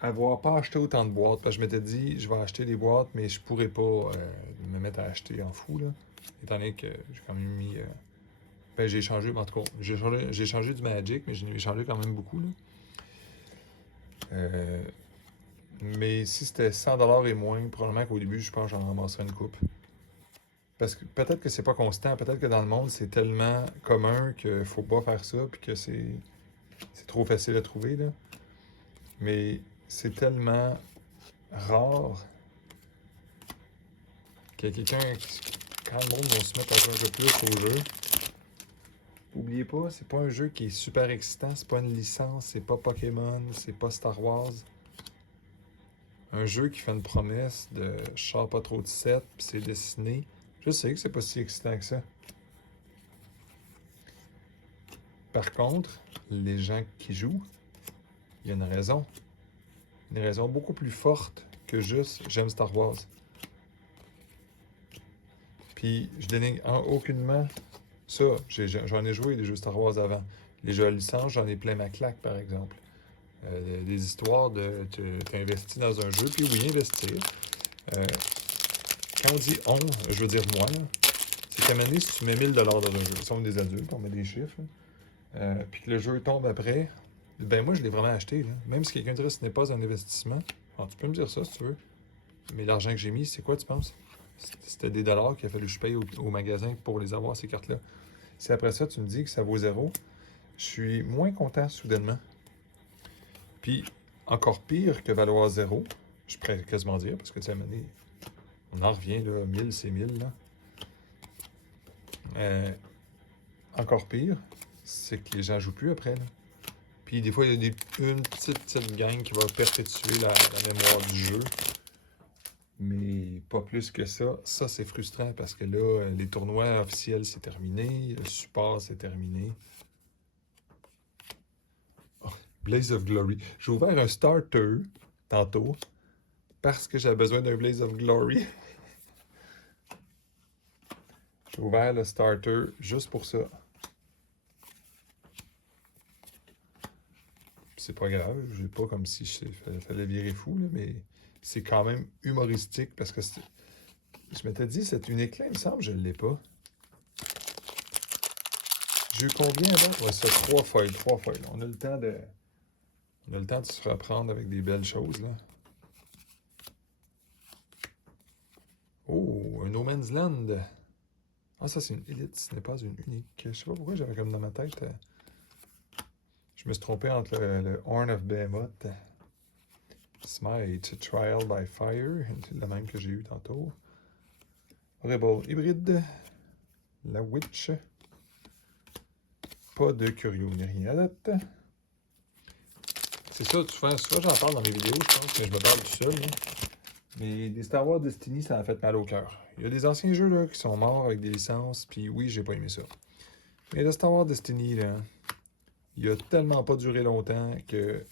avoir pas acheté autant de boîtes, parce que je m'étais dit, je vais acheter des boîtes, mais je pourrais pas me mettre à acheter en fou, là. Étant donné que j'ai quand même mis... ben, j'ai changé, en tout cas, j'ai changé du Magic, mais j'ai changé quand même beaucoup, là. Mais si c'était 100$ et moins, probablement qu'au début, je pense que j'en ramasserais une coupe. Parce que peut-être que c'est pas constant, peut-être que dans le monde, c'est tellement commun qu'il faut pas faire ça, puis que c'est trop facile à trouver, là. Mais c'est tellement rare qu'il y a quelqu'un qui, quand le monde va se mettre à jouer un peu plus au jeu, oubliez pas, c'est pas un jeu qui est super excitant, c'est pas une licence, c'est pas Pokémon, c'est pas Star Wars. Un jeu qui fait une promesse de je sors pas trop de 7, puis c'est dessiné. Je sais que c'est pas si excitant que ça. Par contre, les gens qui jouent, il y a une raison. Une raison beaucoup plus forte que juste j'aime Star Wars. Puis je dénigre aucunement ça. J'en ai joué des jeux Star Wars avant. Les jeux à licence, j'en ai plein ma claque, par exemple. Des histoires de t'investis dans un jeu, puis oui, investir. Quand on dit on, je veux dire moi, c'est qu'à un moment donné, si tu mets 1000$ dans un jeu, ça on est des adultes, on met des chiffres, puis que le jeu tombe après, ben moi je l'ai vraiment acheté. Là. Même si quelqu'un dirait que ce n'est pas un investissement, alors tu peux me dire ça si tu veux. Mais l'argent que j'ai mis, c'est quoi tu penses? C'était des dollars qu'il a fallu que je paye au magasin pour les avoir, ces cartes-là. Si après ça, tu me dis que ça vaut 0, je suis moins content soudainement. Puis, encore pire que valoir 0, je pourrais quasiment dire, parce que tu sais, à un moment donné, on en revient, là, 1000, c'est 1000, là. Encore pire, c'est que les gens jouent plus après, là. Puis des fois, il y a une petite gang qui va perpétuer la mémoire du jeu. Mais pas plus que ça. Ça, c'est frustrant parce que là, les tournois officiels, c'est terminé. Le support, c'est terminé. Oh, Blaze of Glory. J'ai ouvert un starter tantôt parce que j'avais besoin d'un Blaze of Glory. J'ai ouvert le starter juste pour ça. C'est pas grave, j'ai pas comme si fallait virer fou, là, mais c'est quand même humoristique parce que je m'étais dit, cette unique-là, il me semble que je ne l'ai pas. J'ai eu combien d'autres? Ouais, c'est 3 feuilles. On a le temps de se reprendre avec des belles choses, là. Oh, un No Man's Land. Ah, ça, c'est une élite, ce n'est pas une unique. Je sais pas pourquoi j'avais comme dans ma tête... Je me suis trompé entre le Horn of Behemoth, Smite, Trial by Fire, c'est le même que j'ai eu tantôt. Rebel Hybride, la Witch, pas de Curio ni rien à date. C'est ça, souvent j'en parle dans mes vidéos, je pense, mais je me parle tout seul. Là. Mais des Star Wars Destiny, ça m'a fait mal au cœur. Il y a des anciens jeux là, qui sont morts avec des licences, puis oui, j'ai pas aimé ça. Mais le Star Wars Destiny, là, il a tellement pas duré longtemps que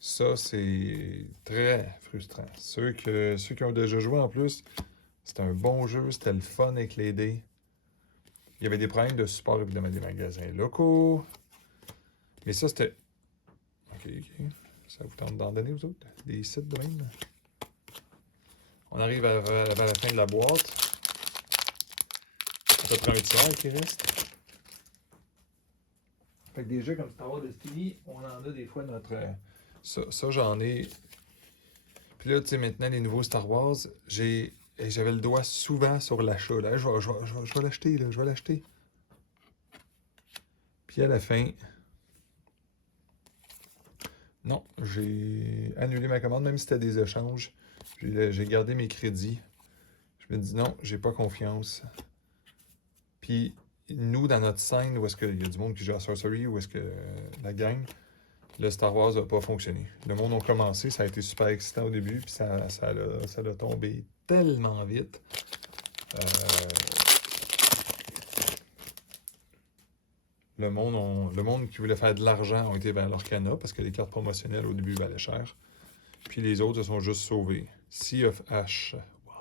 ça, c'est très frustrant. Ceux qui ont déjà joué en plus, c'était un bon jeu, c'était le fun avec les dés. Il y avait des problèmes de support, évidemment, des magasins locaux. Mais ça, c'était... OK. Ça vous tente d'en donner, vous autres? Des sites de même? On arrive à la fin de la boîte. À peu près un tiers qui reste. Fait que des jeux comme Star Wars Destiny, on en a des fois notre... Ça j'en ai... Puis là, tu sais, maintenant, les nouveaux Star Wars, j'avais le doigt souvent sur l'achat. Là, je vais l'acheter, là, je vais l'acheter. Puis à la fin... Non, j'ai annulé ma commande, même si c'était des échanges. J'ai gardé mes crédits. Je me dis non, j'ai pas confiance. Puis nous, dans notre scène, où est-ce qu'il y a du monde qui joue à Sorcery, où est-ce que la gang, le Star Wars n'a pas fonctionné. Le monde a commencé, ça a été super excitant au début, puis ça a tombé tellement vite. Le monde qui voulait faire de l'argent ont été vers l'Orcana parce que les cartes promotionnelles au début valaient cher. Puis les autres se sont juste sauvés. Sea of Ash. Wow.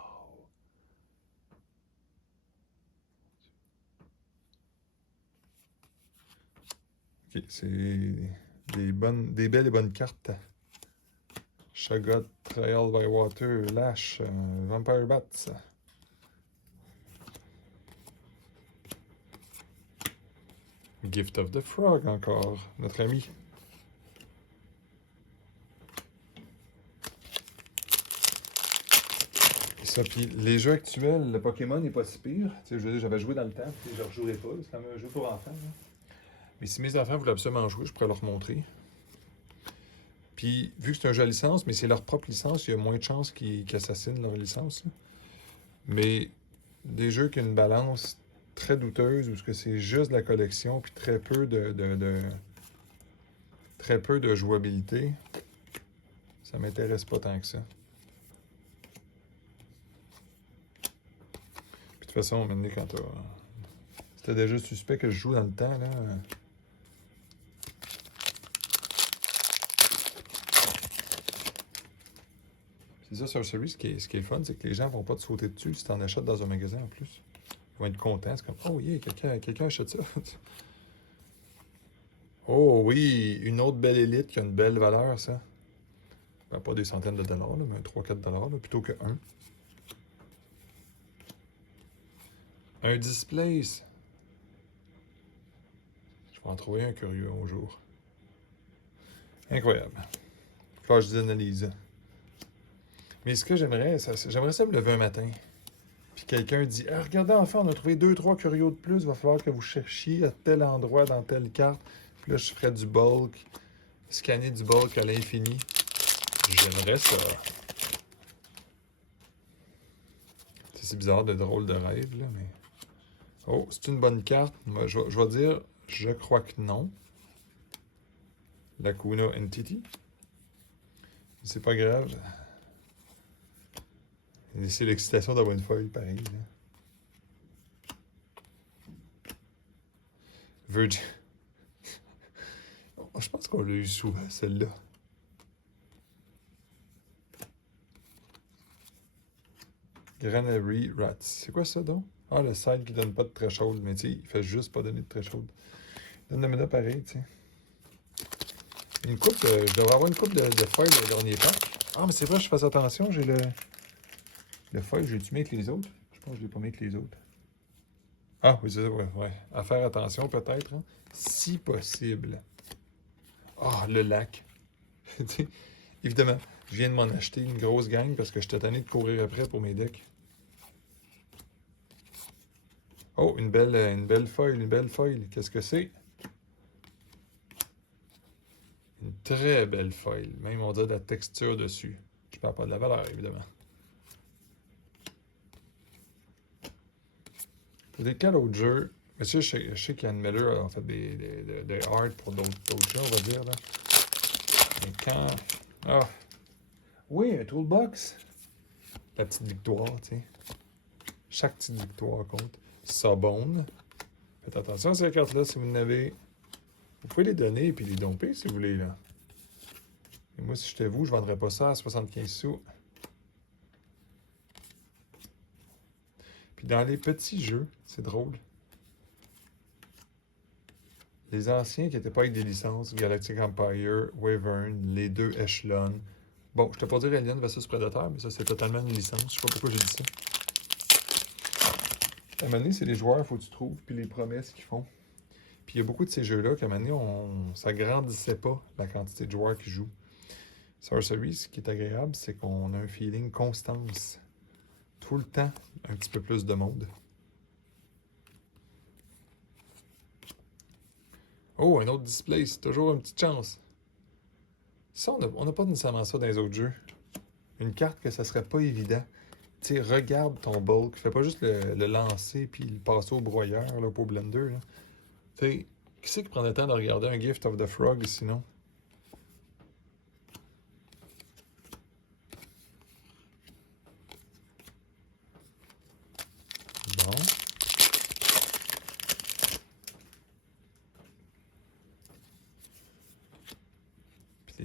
Ok, c'est des belles et bonnes cartes. Shoggoth, Trial by Water, Lash, Vampire Bats. Gift of the Frog encore, notre ami. Ça, puis les jeux actuels, le Pokémon n'est pas si pire. Tu sais, je veux dire, j'avais joué dans le temps, puis je ne rejouerai pas. C'est quand même un jeu pour enfants. Là. Mais si mes enfants voulaient absolument jouer, je pourrais leur montrer. Puis, vu que c'est un jeu à licence, mais c'est leur propre licence, il y a moins de chances qu'ils assassinent leur licence. Là. Mais des jeux qui ont une balance très douteuse, où c'est juste de la collection, puis très peu de jouabilité, ça m'intéresse pas tant que ça. Puis de toute façon, maintenant, quand c'était déjà suspect que je joue dans le temps, là. C'est ça, Sorcery, ce qui est fun, c'est que les gens vont pas te sauter dessus si tu en achètes dans un magasin en plus. Ils vont être contents. C'est comme, oh yeah, quelqu'un achète ça. Oh oui, une autre belle élite qui a une belle valeur, ça. Ben, pas des centaines de dollars, là, mais 3-4 dollars, là, plutôt que un. Un Displace. Je vais en trouver un curieux un jour. Incroyable. Faut que je les analyse. Mais ce que j'aimerais ça me lever un matin. Puis quelqu'un dit, ah, regardez enfant, on a trouvé 2-3 curios de plus, il va falloir que vous cherchiez à tel endroit dans telle carte. Puis là, je ferais du bulk, scanner du bulk à l'infini. J'aimerais ça. C'est bizarre, de drôle de rêve, là, mais... Oh, c'est une bonne carte. Moi, je vais dire, je crois que non. Lacuna Entity. C'est pas grave. C'est l'excitation d'avoir une feuille pareille. Là. Virgin. Je pense qu'on l'a eu souvent, celle-là. Granary Rats. C'est quoi ça, donc? Ah, le side qui donne pas de threshold, mais tu sais, il fait juste pas donner de threshold. Il donne le mana pareil, tu sais. Une coupe, je devrais avoir une coupe de feuilles dans le dernier pack. Ah, mais c'est vrai, je fais attention, j'ai le feuille, j'ai-tu mis avec les autres? Je pense que je l'ai pas mis avec les autres. Ah, oui, c'est ça, ouais. À faire attention, peut-être, hein? Si possible. Ah, le lac. Évidemment, je viens de m'en acheter une grosse gang parce que j'étais tanné de courir après pour mes decks. Oh, une belle feuille. Qu'est-ce que c'est? Une très belle feuille. Même, on dirait de la texture dessus. Je parle pas de la valeur, évidemment. Pour quel autre jeu? Mais tu sais, je sais qu'Ann Miller a fait des art pour d'autres jeux, on va dire, là. Mais quand... Ah! Oui, un toolbox! La petite victoire, tu sais. Chaque petite victoire compte. Sabone. Faites attention à ces cartes-là si vous en avez. Vous pouvez les donner et puis les domper si vous voulez, là. Et moi, si j'étais vous, je ne vendrais pas ça à 75 sous. Puis dans les petits jeux, c'est drôle. Les anciens qui n'étaient pas avec des licences, Galactic Empire, Wyvern, les deux Echelon. Bon, je ne t'ai pas dire Alien vs Predator, mais ça, c'est totalement une licence. Je ne sais pas pourquoi j'ai dit ça. À un moment donné, c'est les joueurs, il faut que tu trouves, puis les promesses qu'ils font. Puis il y a beaucoup de ces jeux-là qu'à un moment donné, ça grandissait pas, la quantité de joueurs qui jouent. Sorcery, ce qui est agréable, c'est qu'on a un feeling constance. Tout le temps, un petit peu plus de monde. Oh, un autre display, c'est toujours une petite chance. Ça, on n'a pas nécessairement ça dans les autres jeux. Une carte que ça serait pas évident. Tu sais, regarde ton bulk. Fais pas juste le lancer puis le passer au broyeur, là, pour Blender. Tu sais, qui c'est qui prend le temps de regarder un Gift of the Frog sinon?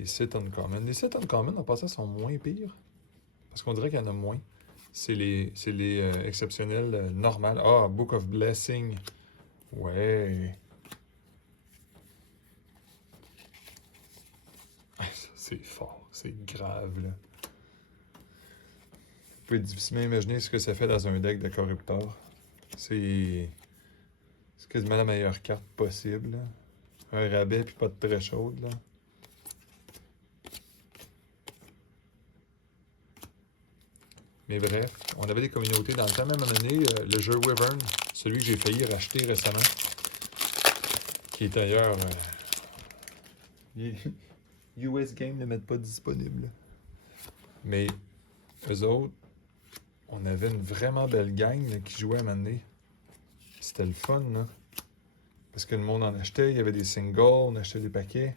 Des sit uncommon. Les sit uncommon, en passant, sont moins pires. Parce qu'on dirait qu'il y en a moins. C'est les exceptionnels normales. Ah, Book of Blessing. Ouais. Ah, ça, c'est fort. C'est grave, là. Vous pouvez difficilement imaginer ce que ça fait dans un deck de corrupteur. C'est quasiment la meilleure carte possible, là. Un rabais puis pas de très chaude, là. Mais bref, on avait des communautés dans le temps. Même à un moment donné, le jeu Wyvern, celui que j'ai failli racheter récemment, qui est d'ailleurs... US Game ne le mettent pas disponible. Mais eux autres, on avait une vraiment belle gang là, qui jouait à un moment donné. C'était le fun, là. Parce que le monde en achetait, il y avait des singles, on achetait des paquets.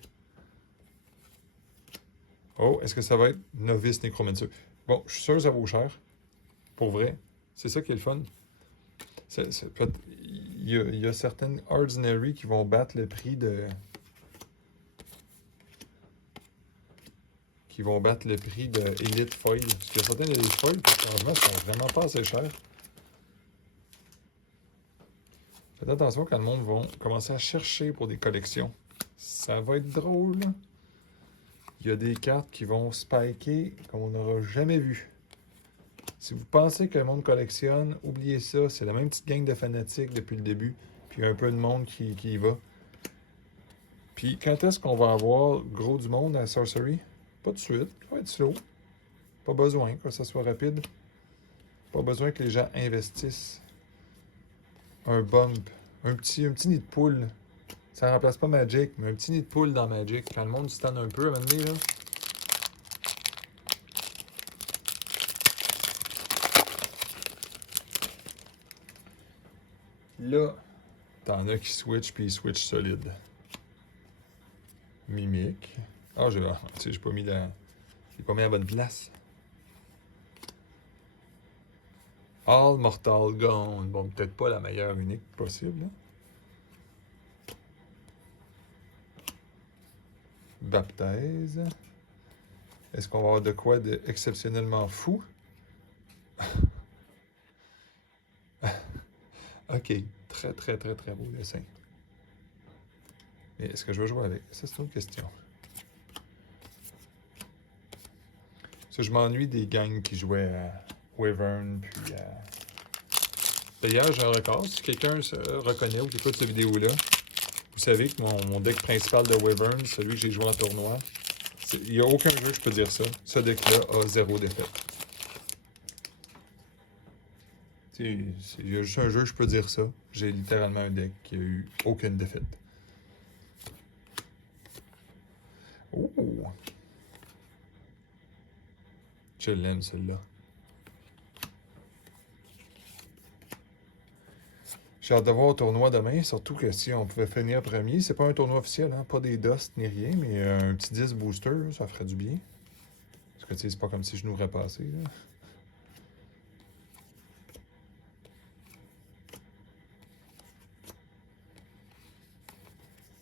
Oh, est-ce que ça va être novice nécromancer? Bon, je suis sûr que ça vaut cher. Pour vrai. C'est ça qui est le fun. Il y a certaines Ordinary qui vont battre le prix de... qui vont battre le prix de Elite Foil. Parce qu'il y a certaines Elite Foil qui, franchement, sont vraiment pas assez chers. Faites attention quand le monde va commencer à chercher pour des collections. Ça va être drôle. Il y a des cartes qui vont spiker comme on n'aura jamais vu. Si vous pensez que le monde collectionne, oubliez ça. C'est la même petite gang de fanatiques depuis le début. Puis il y a un peu de monde qui y va. Puis quand est-ce qu'on va avoir gros du monde à Sorcery? Pas de suite. Ça va être slow. Pas besoin que ça soit rapide. Pas besoin que les gens investissent. Un bump. Un petit nid de poule. Ça remplace pas Magic, mais un petit nid de poule dans Magic. Quand le monde se tanne un peu à un moment donné, là. Là, t'en as qui switch, puis ils switch solide. Mimique. Ah, tu sais, j'ai pas mis la... J'ai pas mis à la bonne place. All Mortal Gone. Bon, peut-être pas la meilleure unique possible, hein? Baptise. Est-ce qu'on va avoir de quoi d'exceptionnellement fou? Ok, très, très, très, très beau dessin. Mais est-ce que je vais jouer avec? Ça, c'est une question. Ça, je m'ennuie des gangs qui jouaient à Wyvern, puis à... D'ailleurs, j'ai un record. Si quelqu'un se reconnaît ou qui écoute cette vidéo-là, vous savez que mon deck principal de Wyvern, celui que j'ai joué en tournoi, il n'y a aucun jeu, je peux dire ça. Ce deck-là a 0 défaite. Il y a juste un jeu, je peux dire ça. J'ai littéralement un deck qui a eu aucune défaite. Oh! Je l'aime, celle-là. J'ai hâte de voir au tournoi demain, surtout que si on pouvait finir premier, c'est pas un tournoi officiel, hein? Pas des dust ni rien, mais un petit 10 booster, ça ferait du bien. Parce que tu sais, c'est pas comme si je nous aurais passé, là.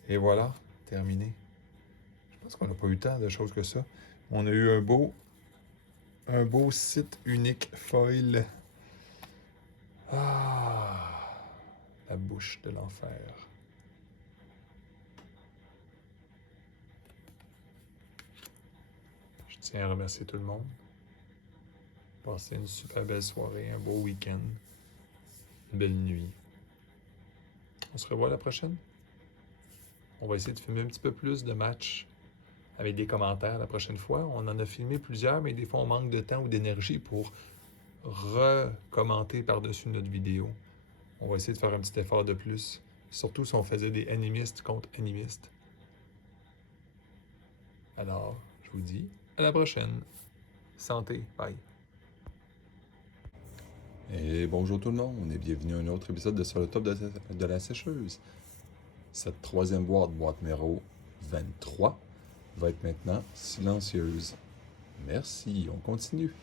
Et voilà, terminé. Je pense qu'on n'a pas eu tant de choses que ça. On a eu un beau site unique foil. Ah, la bouche de l'enfer. Je tiens à remercier tout le monde. Passez une super belle soirée, un beau week-end, une belle nuit. On se revoit la prochaine. On va essayer de filmer un petit peu plus de matchs avec des commentaires la prochaine fois. On en a filmé plusieurs, mais des fois on manque de temps ou d'énergie pour recommenter par-dessus notre vidéo. On va essayer de faire un petit effort de plus, surtout si on faisait des animistes contre animistes. Alors, je vous dis à la prochaine. Santé, bye. Et bonjour tout le monde et bienvenue à un autre épisode de Sur le top de la sécheuse. Cette troisième boîte numéro 23, va être maintenant silencieuse. Merci, on continue.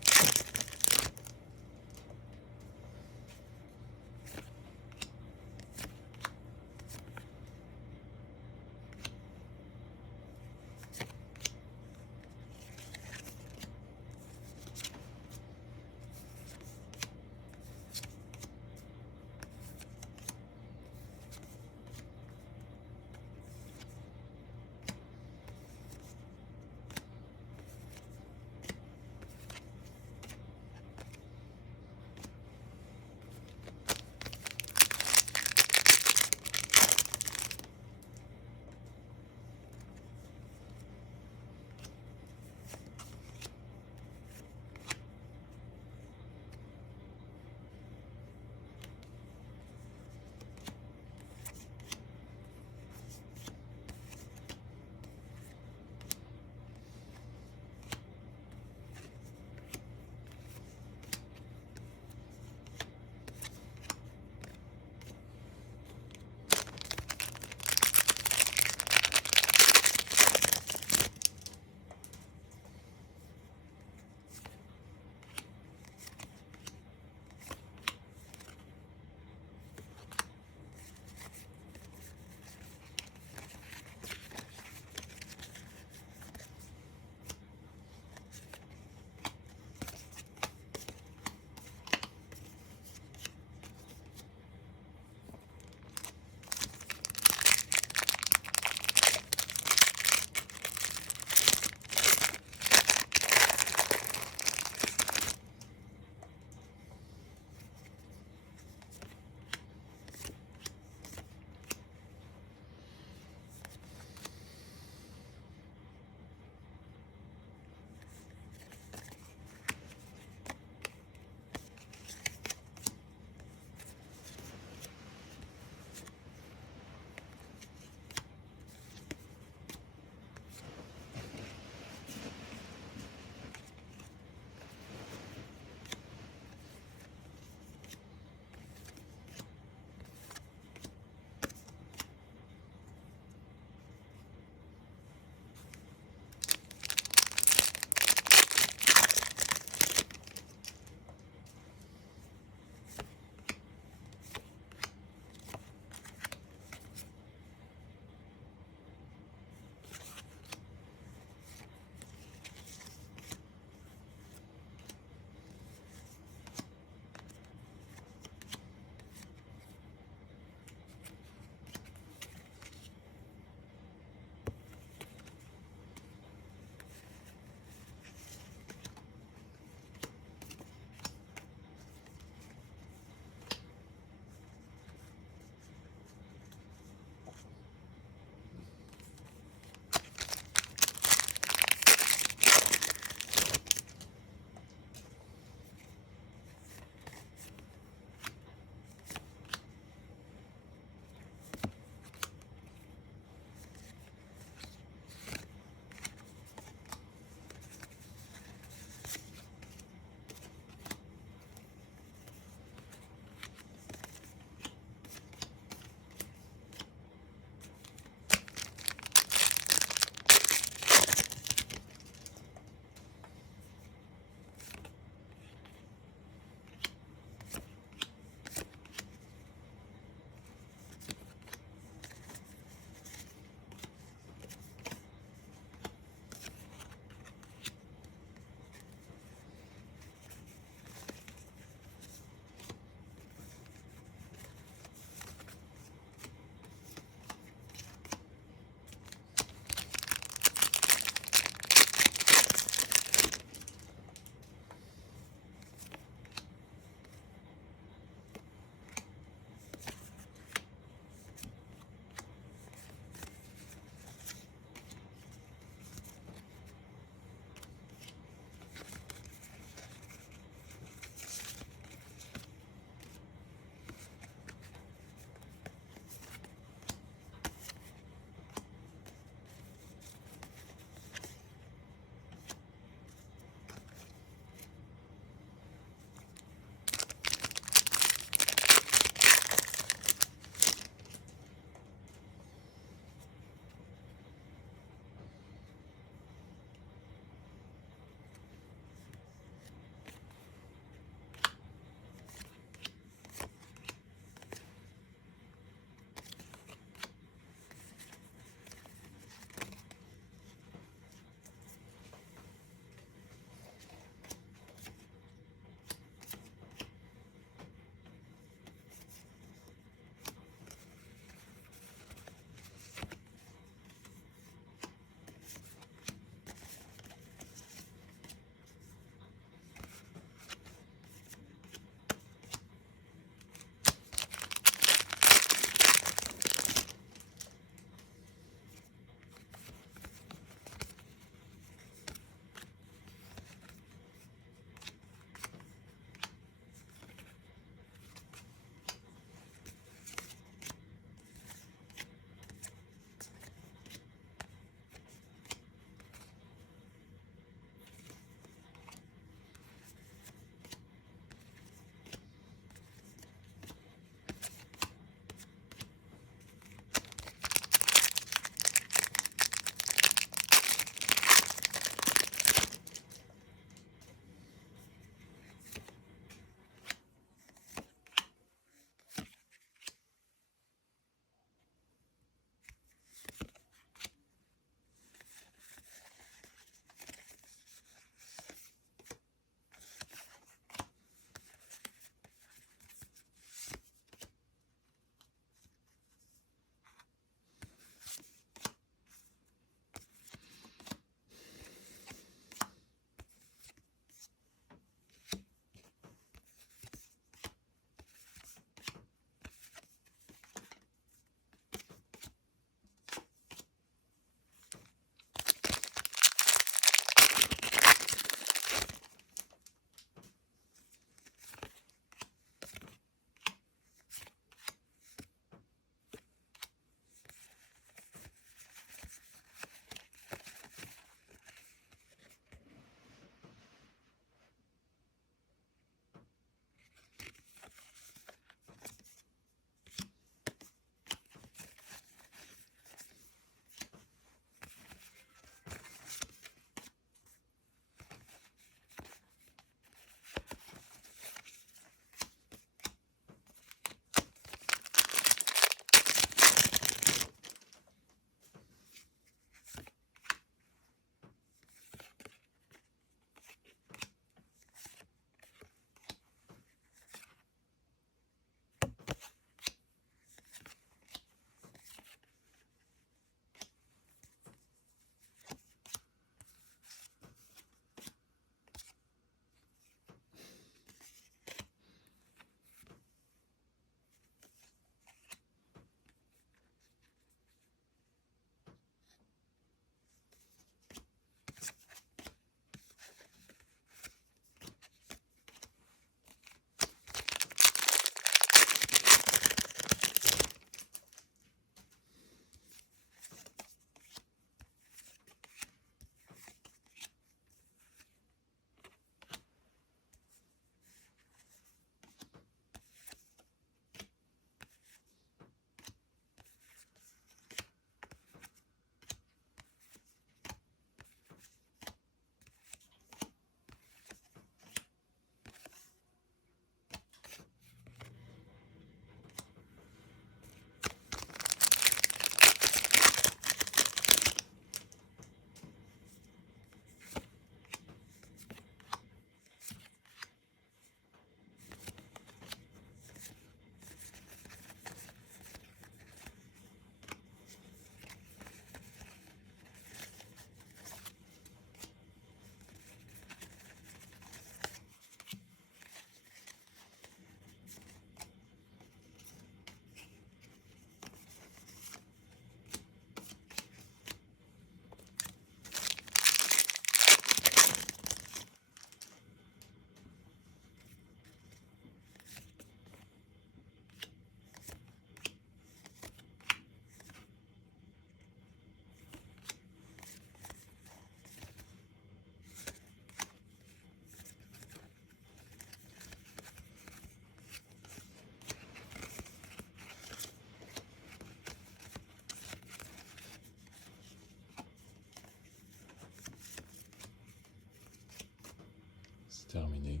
terminé.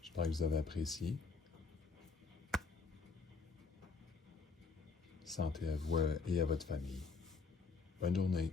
J'espère que vous avez apprécié. Santé à vous et à votre famille. Bonne journée.